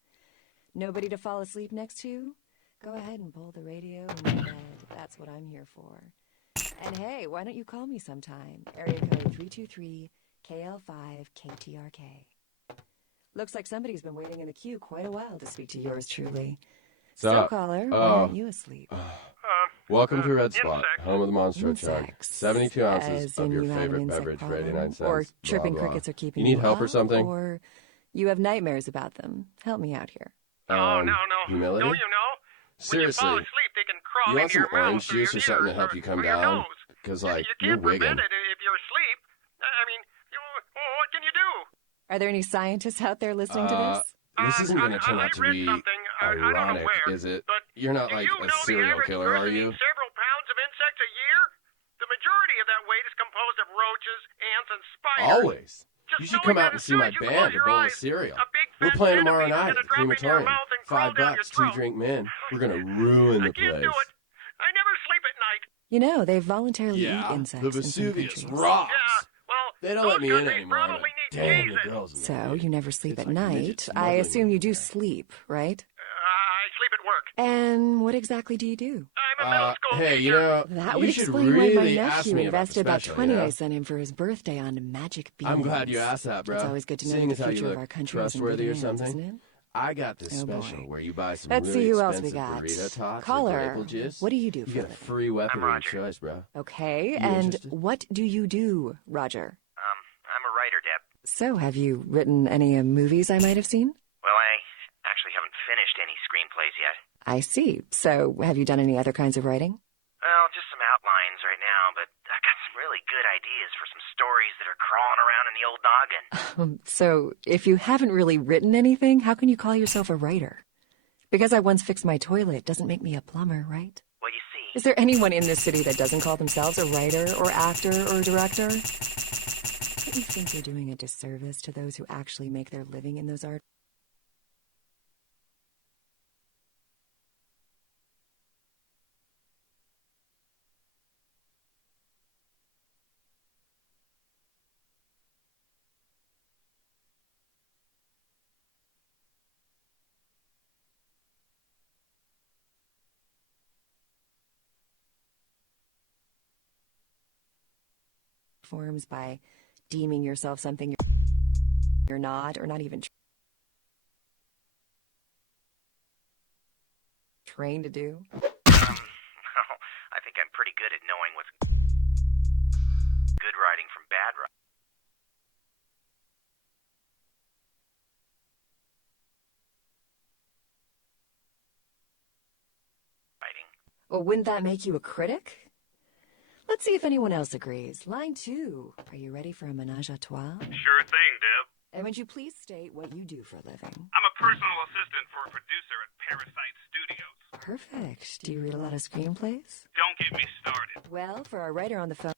Nobody to fall asleep next to? Go ahead and pull the radio in your bed. That's what I'm here for. And hey, why don't you call me sometime? Area code 323-KL5-KTRK. Looks like somebody's been waiting in the queue quite a while to speak to yours truly. So, caller, why aren't you asleep? Welcome to Red Spot, home of the monster truck. 72 ounces of your favorite beverage for 89 cents. Or chirping blah, blah. crickets are keeping You need help up, or something? Or you have nightmares about them. Help me out here. No. Humility? Don't you know? Seriously. When you fall asleep, they can crawl You want into some your mouth orange or your juice or something to ears help you come or your down? nose. Because, like, You you're can't wigging. prevent it if you're asleep. I mean, what can you do? Are there any scientists out there listening to this? This isn't going to turn out to be I don't know ironic, where, is it? but You're not do like you a know the serial average killer, are person you? eats several pounds of insects a year? The majority of that weight is composed of roaches, ants, and spiders. Always. Just You should knowing come that out and as see soon my as you band, close A your Bowl of eyes, Cereal. a big We're fat playing tomorrow centipede's night at gonna the drop into your crematorium. mouth and crawl down your $5, throat. 2 drink men. We're going to ruin the I can't do place. it. I never sleep at night. You know, they voluntarily eat Yeah, insects the in some Vesuvius countries. rocks. Yeah, well, They don't let me in anymore. probably need Damn, the Jesus. girls. in So, there. you never sleep It's at like night. midgets I smuggling assume in you do there. sleep, right? I sleep at work. And what exactly do you do? I'm a middle school Hey, teacher. you know, That you would should explain really why my ask nephew me about the invested that special, 20 you know? I sent him for his birthday on magic beans. I'm glad you asked that, bro. It's always good to know Seeing the as how you future of look our country is in good trustworthy or hands, something, isn't it? I got this Oh, special boy. where you buy some Let's really see who else we expensive got. burrito tots Caller, or maple juice. what do you do You for a get a living? free weapon I'm of your Roger. choice, bro. Okay, You and interested? what do you do, Roger? I'm a writer, Deb. So, have you written any movies I might have seen? Well, I actually haven't finished any screenplays yet. I see. So, have you done any other kinds of writing? Well, just some outlines right now, but I got some really good ideas for some stories that are crawling around in the old noggin. So, if you haven't really written anything, how can you call yourself a writer? Because I once fixed my toilet doesn't make me a plumber, right? Well, you see... Is there anyone in this city that doesn't call themselves a writer or actor or director? Don't you think you're doing a disservice to those who actually make their living in those art? Forms by deeming yourself something you're not, or not even trained to do? Well, I think I'm pretty good at knowing what's good writing from bad writing. Well, wouldn't that make you a critic? Let's see if anyone else agrees. Line 2. Are you ready for a menage a trois? Sure thing, Deb. And would you please state what you do for a living? I'm a personal assistant for a producer at Parasite Studios. Perfect. Do you read a lot of screenplays? Don't get me started. Well, for our writer on the phone...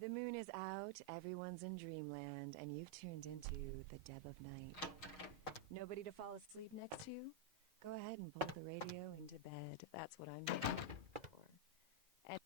The moon is out, everyone's in dreamland, and you've tuned into the Deb of Night. Nobody to fall asleep next to? Go ahead and pull the radio into bed. That's what I'm here for. And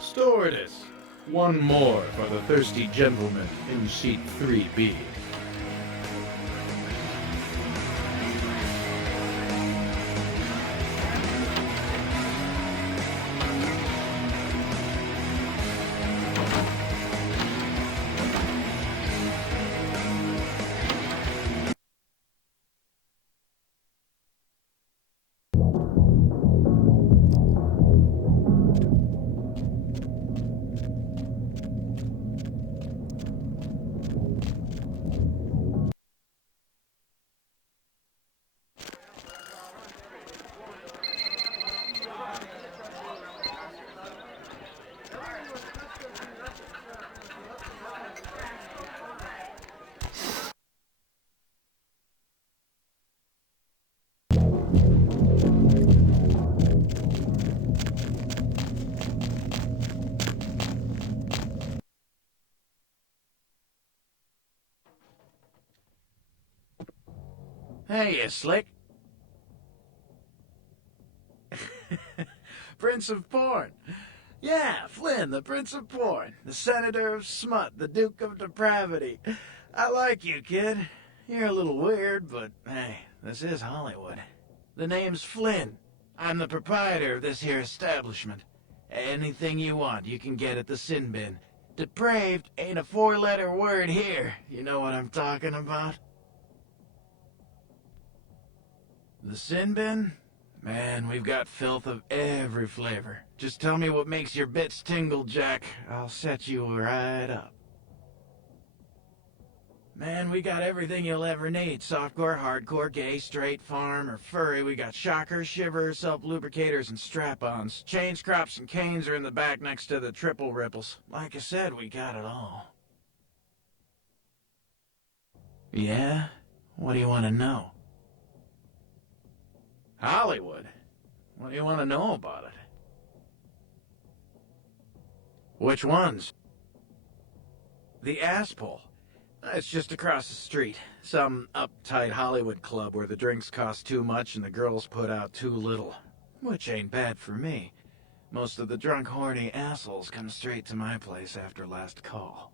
Stewardess, one more for the thirsty gentleman in seat 3B. Hey, you slick. Prince of Porn. Yeah, Flynn, the Prince of Porn. The Senator of Smut, the Duke of Depravity. I like you, kid. You're a little weird, but hey, this is Hollywood. The name's Flynn. I'm the proprietor of this here establishment. Anything you want, you can get at the sin bin. Depraved ain't a four-letter word here. You know what I'm talking about? The sin bin? Man, we've got filth of every flavor. Just tell me what makes your bits tingle, Jack. I'll set you right up. Man, we got everything you'll ever need. Softcore, hardcore, gay, straight, farm, or furry. We got shockers, shivers, self-lubricators, and strap-ons. Chains, crops, and canes are in the back next to the triple ripples. Like I said, we got it all. Yeah? What do you want to know? Hollywood? What do you want to know about it? Which ones? The Asshole. It's just across the street. Some uptight Hollywood club where the drinks cost too much and the girls put out too little. Which ain't bad for me. Most of the drunk, horny assholes come straight to my place after last call.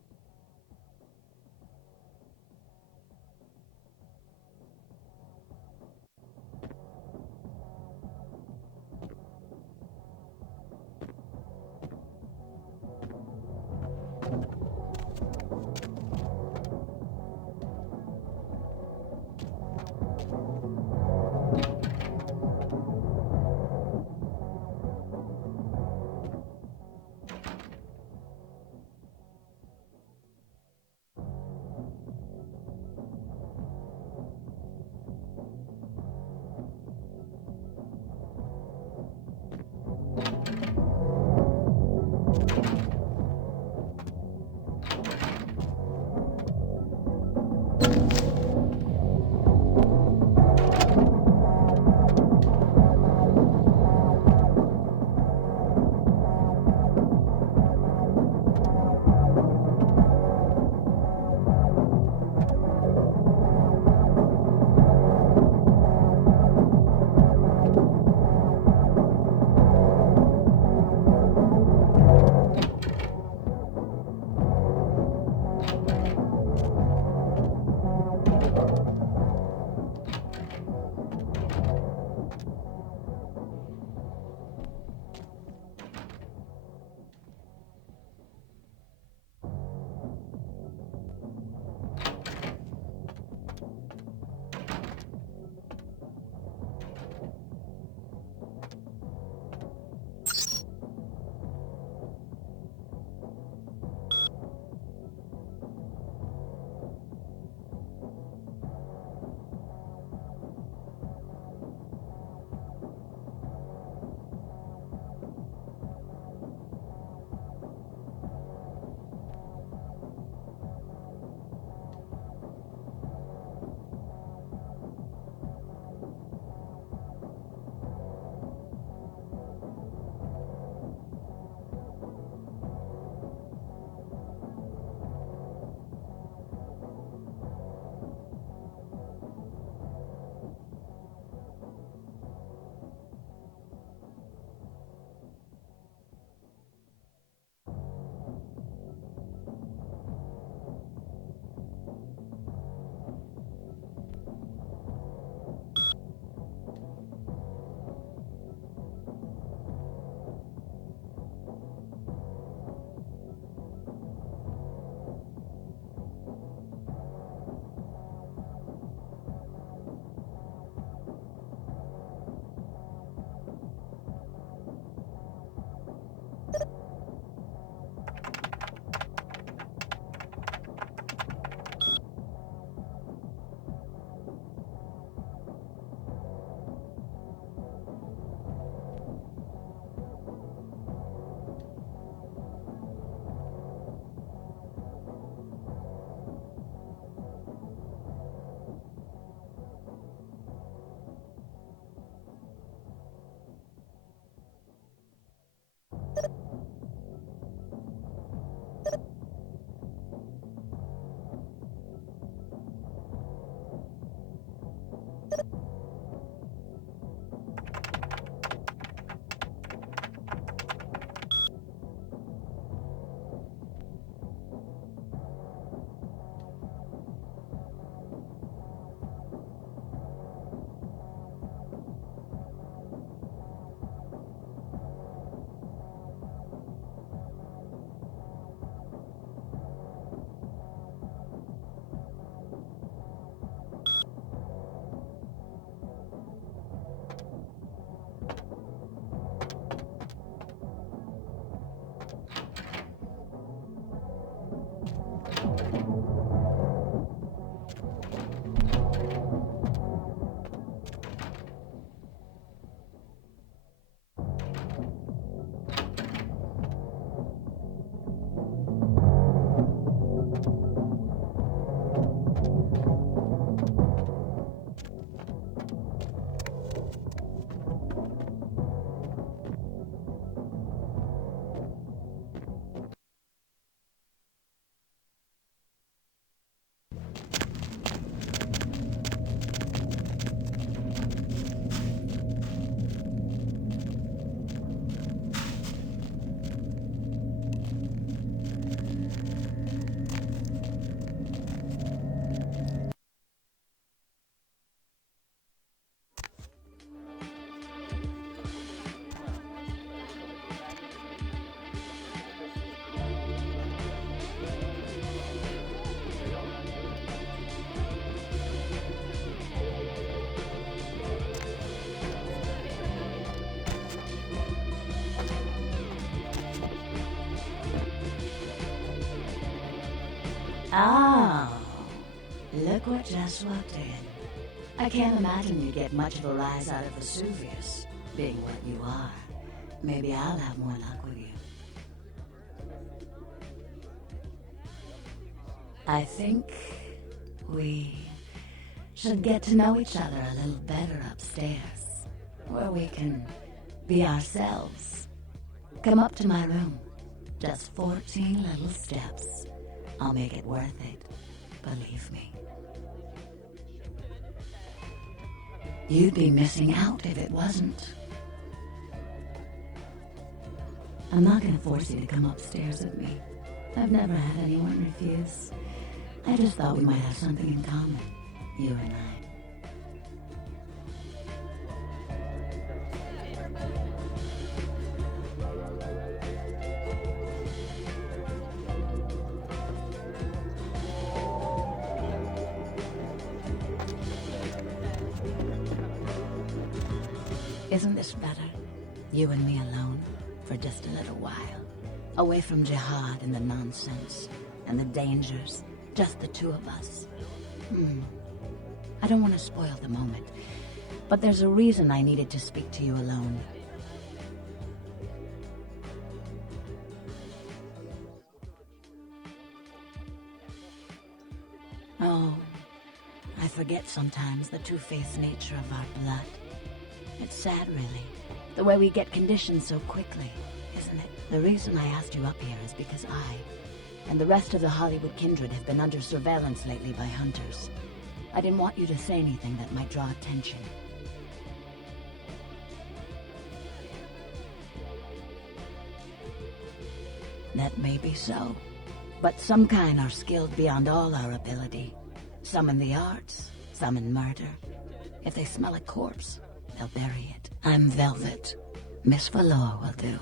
Oh, look what just walked in. I can't imagine you get much of a rise out of Vesuvius, being what you are. Maybe I'll have more luck with you. I think we should get to know each other a little better upstairs, where we can be ourselves. Come up to my room. Just 14 little steps. I'll make it worth it, believe me. You'd be missing out if it wasn't. I'm not gonna force you to come upstairs with me. I've never had anyone refuse. I just thought we might have something in common, you and I. Isn't this better? You and me alone, for just a little while. Away from jihad and the nonsense, and the dangers. Just the two of us. I don't want to spoil the moment, but there's a reason I needed to speak to you alone. Oh, I forget sometimes the two-faced nature of our blood. It's sad, really, the way we get conditioned so quickly, isn't it? The reason I asked you up here is because I and the rest of the Hollywood kindred have been under surveillance lately by hunters. I didn't want you to say anything that might draw attention. That may be so, but some kind are skilled beyond all our ability. Some in the arts, some in murder. If they smell a corpse, they'll bury it. I'm Velvet. Miss Valor will do.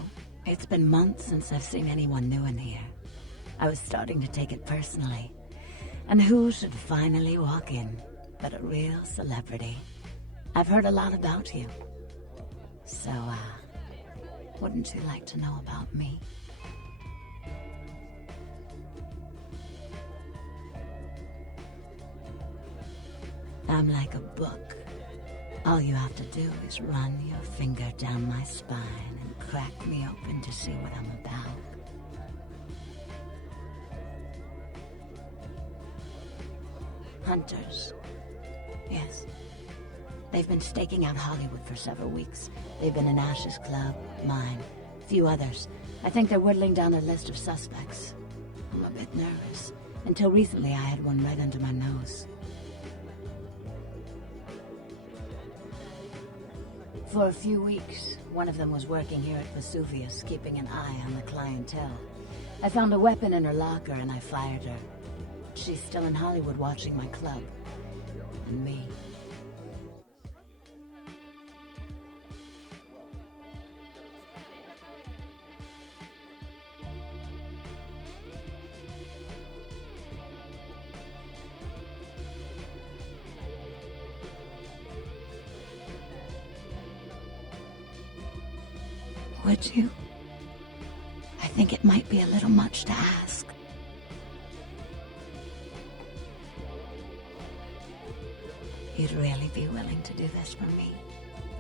It's been months since I've seen anyone new in here. I was starting to take it personally. And who should finally walk in but a real celebrity? I've heard a lot about you. So, wouldn't you like to know about me? I'm like a book. All you have to do is run your finger down my spine and crack me open to see what I'm about. Hunters. Yes. They've been staking out Hollywood for several weeks. They've been in Ash's club, mine, a few others. I think they're whittling down their list of suspects. I'm a bit nervous. Until recently, I had one right under my nose. For a few weeks, one of them was working here at Vesuvius, keeping an eye on the clientele. I found a weapon in her locker and I fired her. She's still in Hollywood watching my club. And me. Would you? I think it might be a little much to ask. You'd really be willing to do this for me?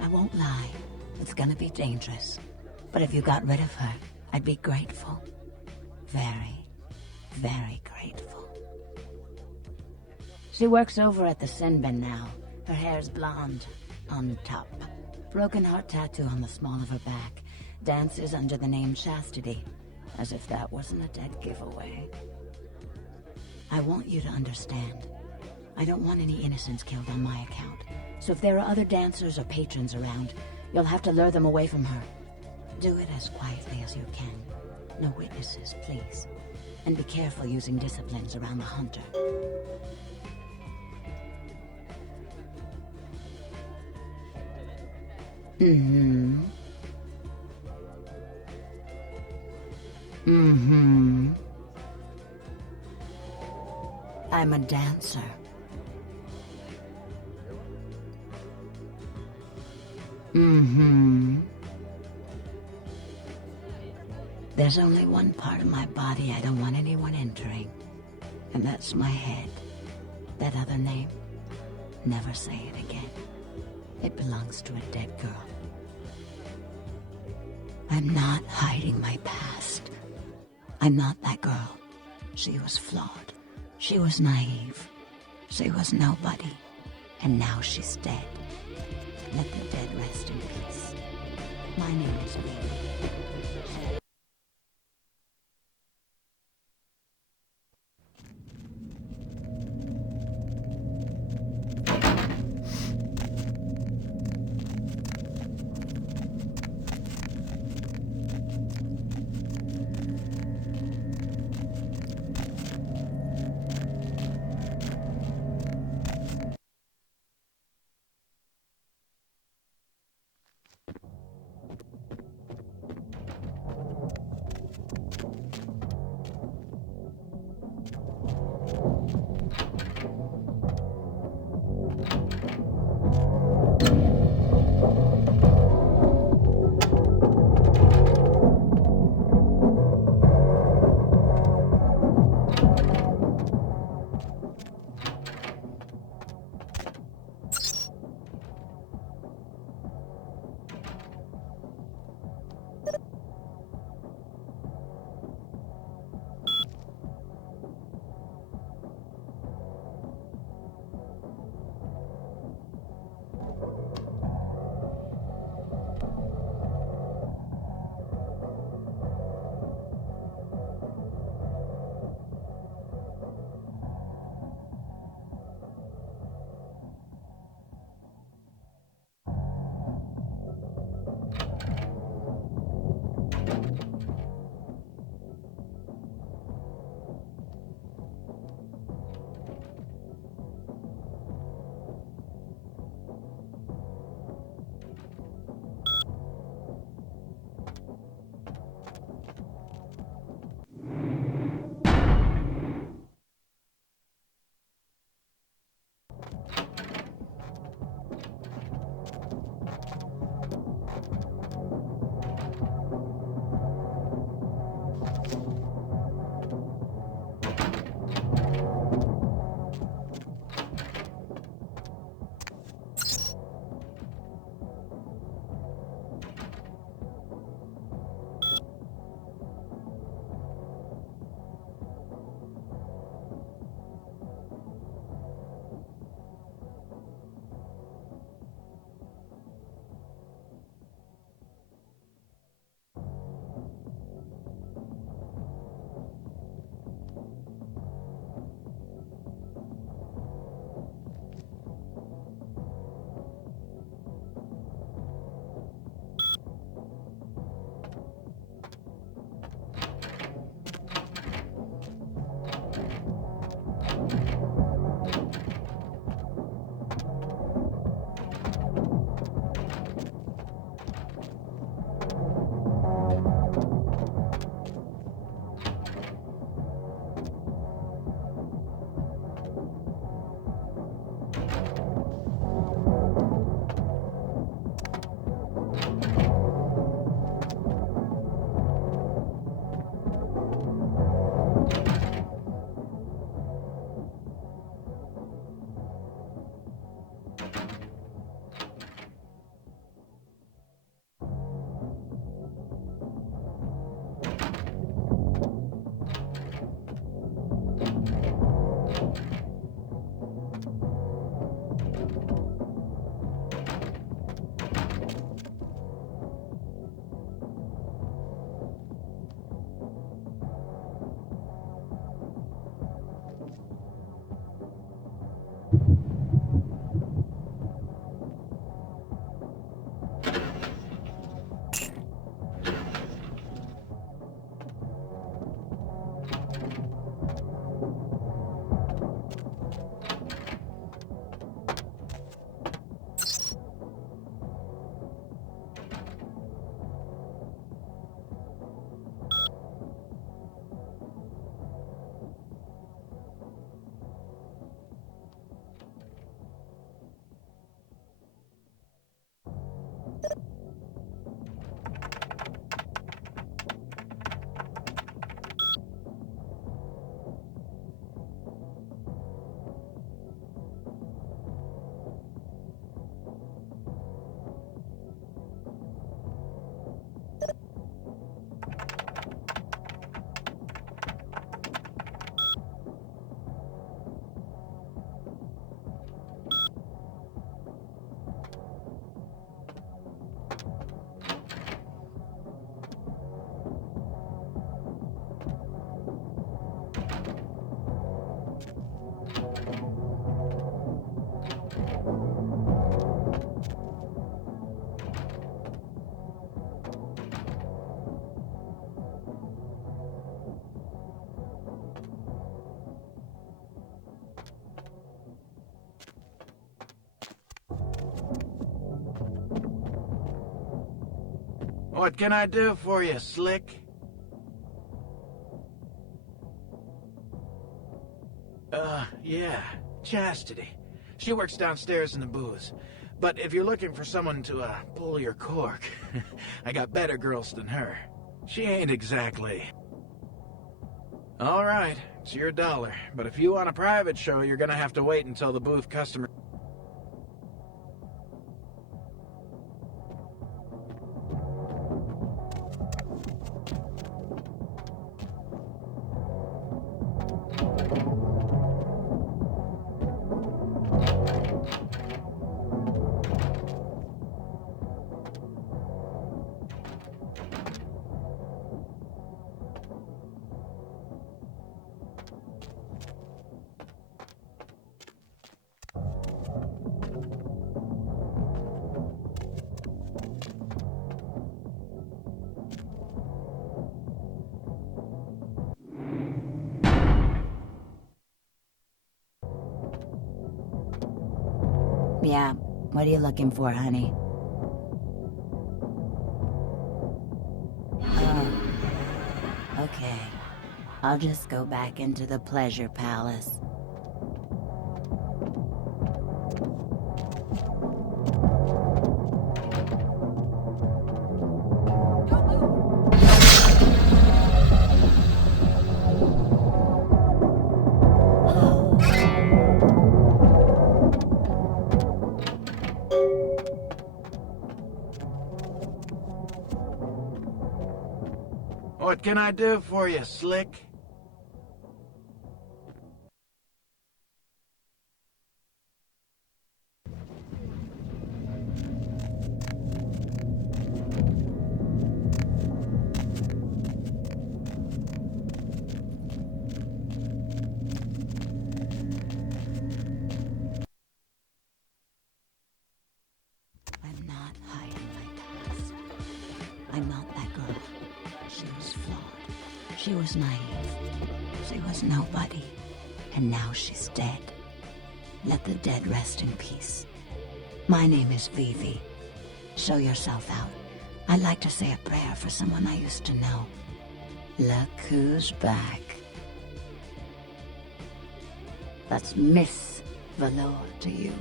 I won't lie. It's gonna be dangerous. But if you got rid of her, I'd be grateful. Very, very grateful. She works over at the sin bin now. Her hair's blonde, on top. Broken heart tattoo on the small of her back. Dances under the name Chastity, as if that wasn't a dead giveaway. I want you to understand. I don't want any innocents killed on my account. So if there are other dancers or patrons around, you'll have to lure them away from her. Do it as quietly as you can. No witnesses, please. And be careful using disciplines around the hunter. Mm-hmm. Mm-hmm. I'm a dancer. Mm-hmm. There's only one part of my body I don't want anyone entering. And that's my head. That other name, never say it again. It belongs to a dead girl. I'm not hiding my past. I'm not that girl. She was flawed. She was naive. She was nobody. And now she's dead. Let the dead rest in peace. My name is Baby. What can I do for you, Slick? Yeah, Chastity. She works downstairs in the booths. But if you're looking for someone to, pull your cork, I got better girls than her. She ain't exactly... All right, it's your $1. But if you want a private show, you're gonna have to wait until the booth customer... Yeah, what are you looking for, honey? Oh, okay. I'll just go back into the pleasure palace. What can I do for you, Slick? I'm not hiding my past. I'm not that girl. She was flawed. She was naive. She was nobody. And now she's dead. Let the dead rest in peace. My name is Vivi. Show yourself out. I'd like to say a prayer for someone I used to know. Look who's back. That's Miss Valor to you.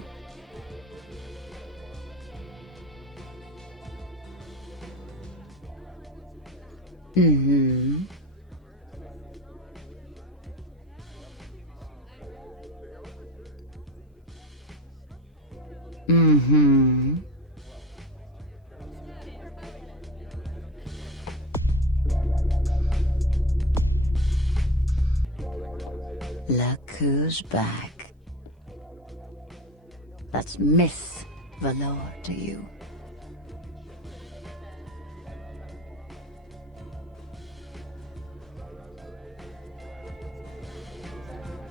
Mm-hmm. Mm-hmm. Look who's back. That's Miss Valor to you.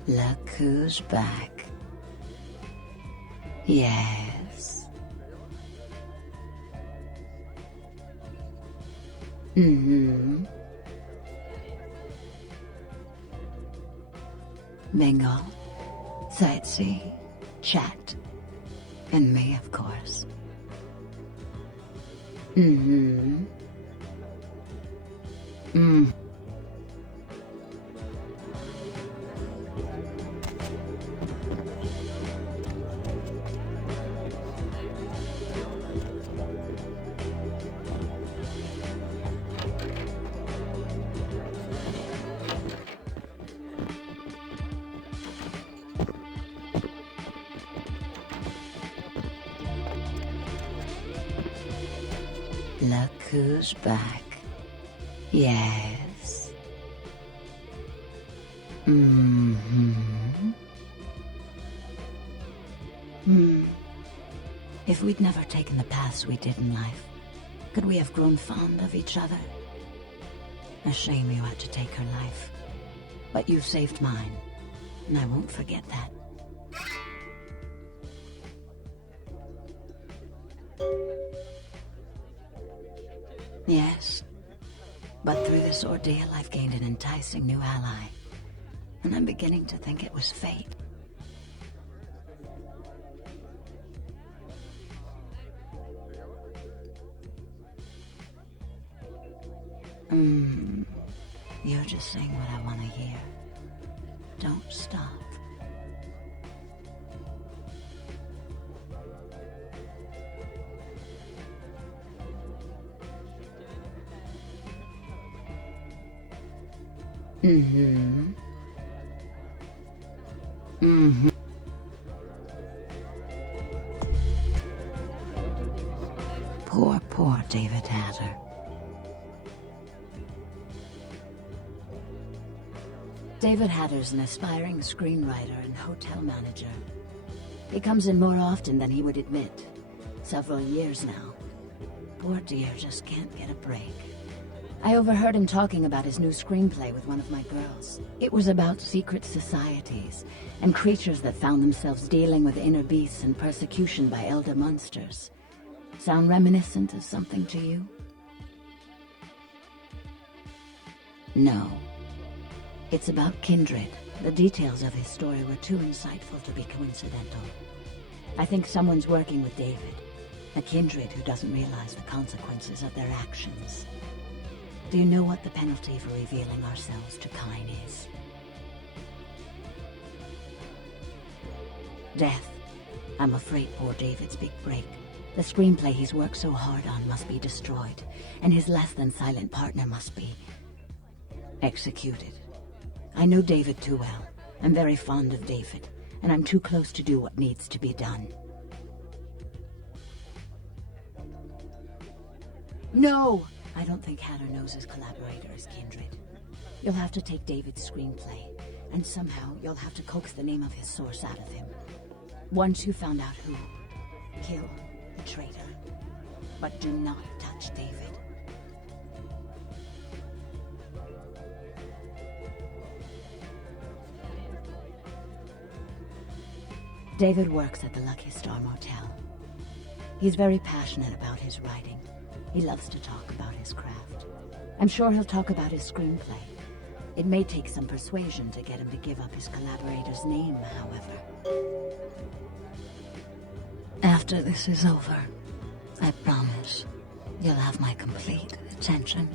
Look who's back. Yes. Mm-hmm. Mingle, sightsee, chat, and me, of course. Mm-hmm. Mm. Look who's back. Yes. Mm-hmm. If we'd never taken the paths we did in life, could we have grown fond of each other? A shame you had to take her life. But you saved mine, and I won't forget that. Yes, but through this ordeal I've gained an enticing new ally, and I'm beginning to think it was fate. You're just saying what I want to hear. Don't stop. Poor David Hatter. David Hatter's an aspiring screenwriter and hotel manager. He comes in more often than he would admit. Several years now. Poor dear just can't get a break. I overheard him talking about his new screenplay with one of my girls. It was about secret societies and creatures that found themselves dealing with inner beasts and persecution by elder monsters. Sound reminiscent of something to you? No. It's about kindred. The details of his story were too insightful to be coincidental. I think someone's working with David, a kindred who doesn't realize the consequences of their actions. Do you know what the penalty for revealing ourselves to Kine is? Death. I'm afraid poor David's big break. The screenplay he's worked so hard on must be destroyed, and his less-than-silent partner must be executed. I know David too well. I'm very fond of David, and I'm too close to do what needs to be done. No! I don't think Hatter knows his collaborator is kindred. You'll have to take David's screenplay, and somehow you'll have to coax the name of his source out of him. Once you found out who, kill the traitor. But do not touch David. David works at the Lucky Star Motel. He's very passionate about his writing. He loves to talk about his craft. I'm sure he'll talk about his screenplay. It may take some persuasion to get him to give up his collaborator's name, however. After this is over, I promise you'll have my complete attention.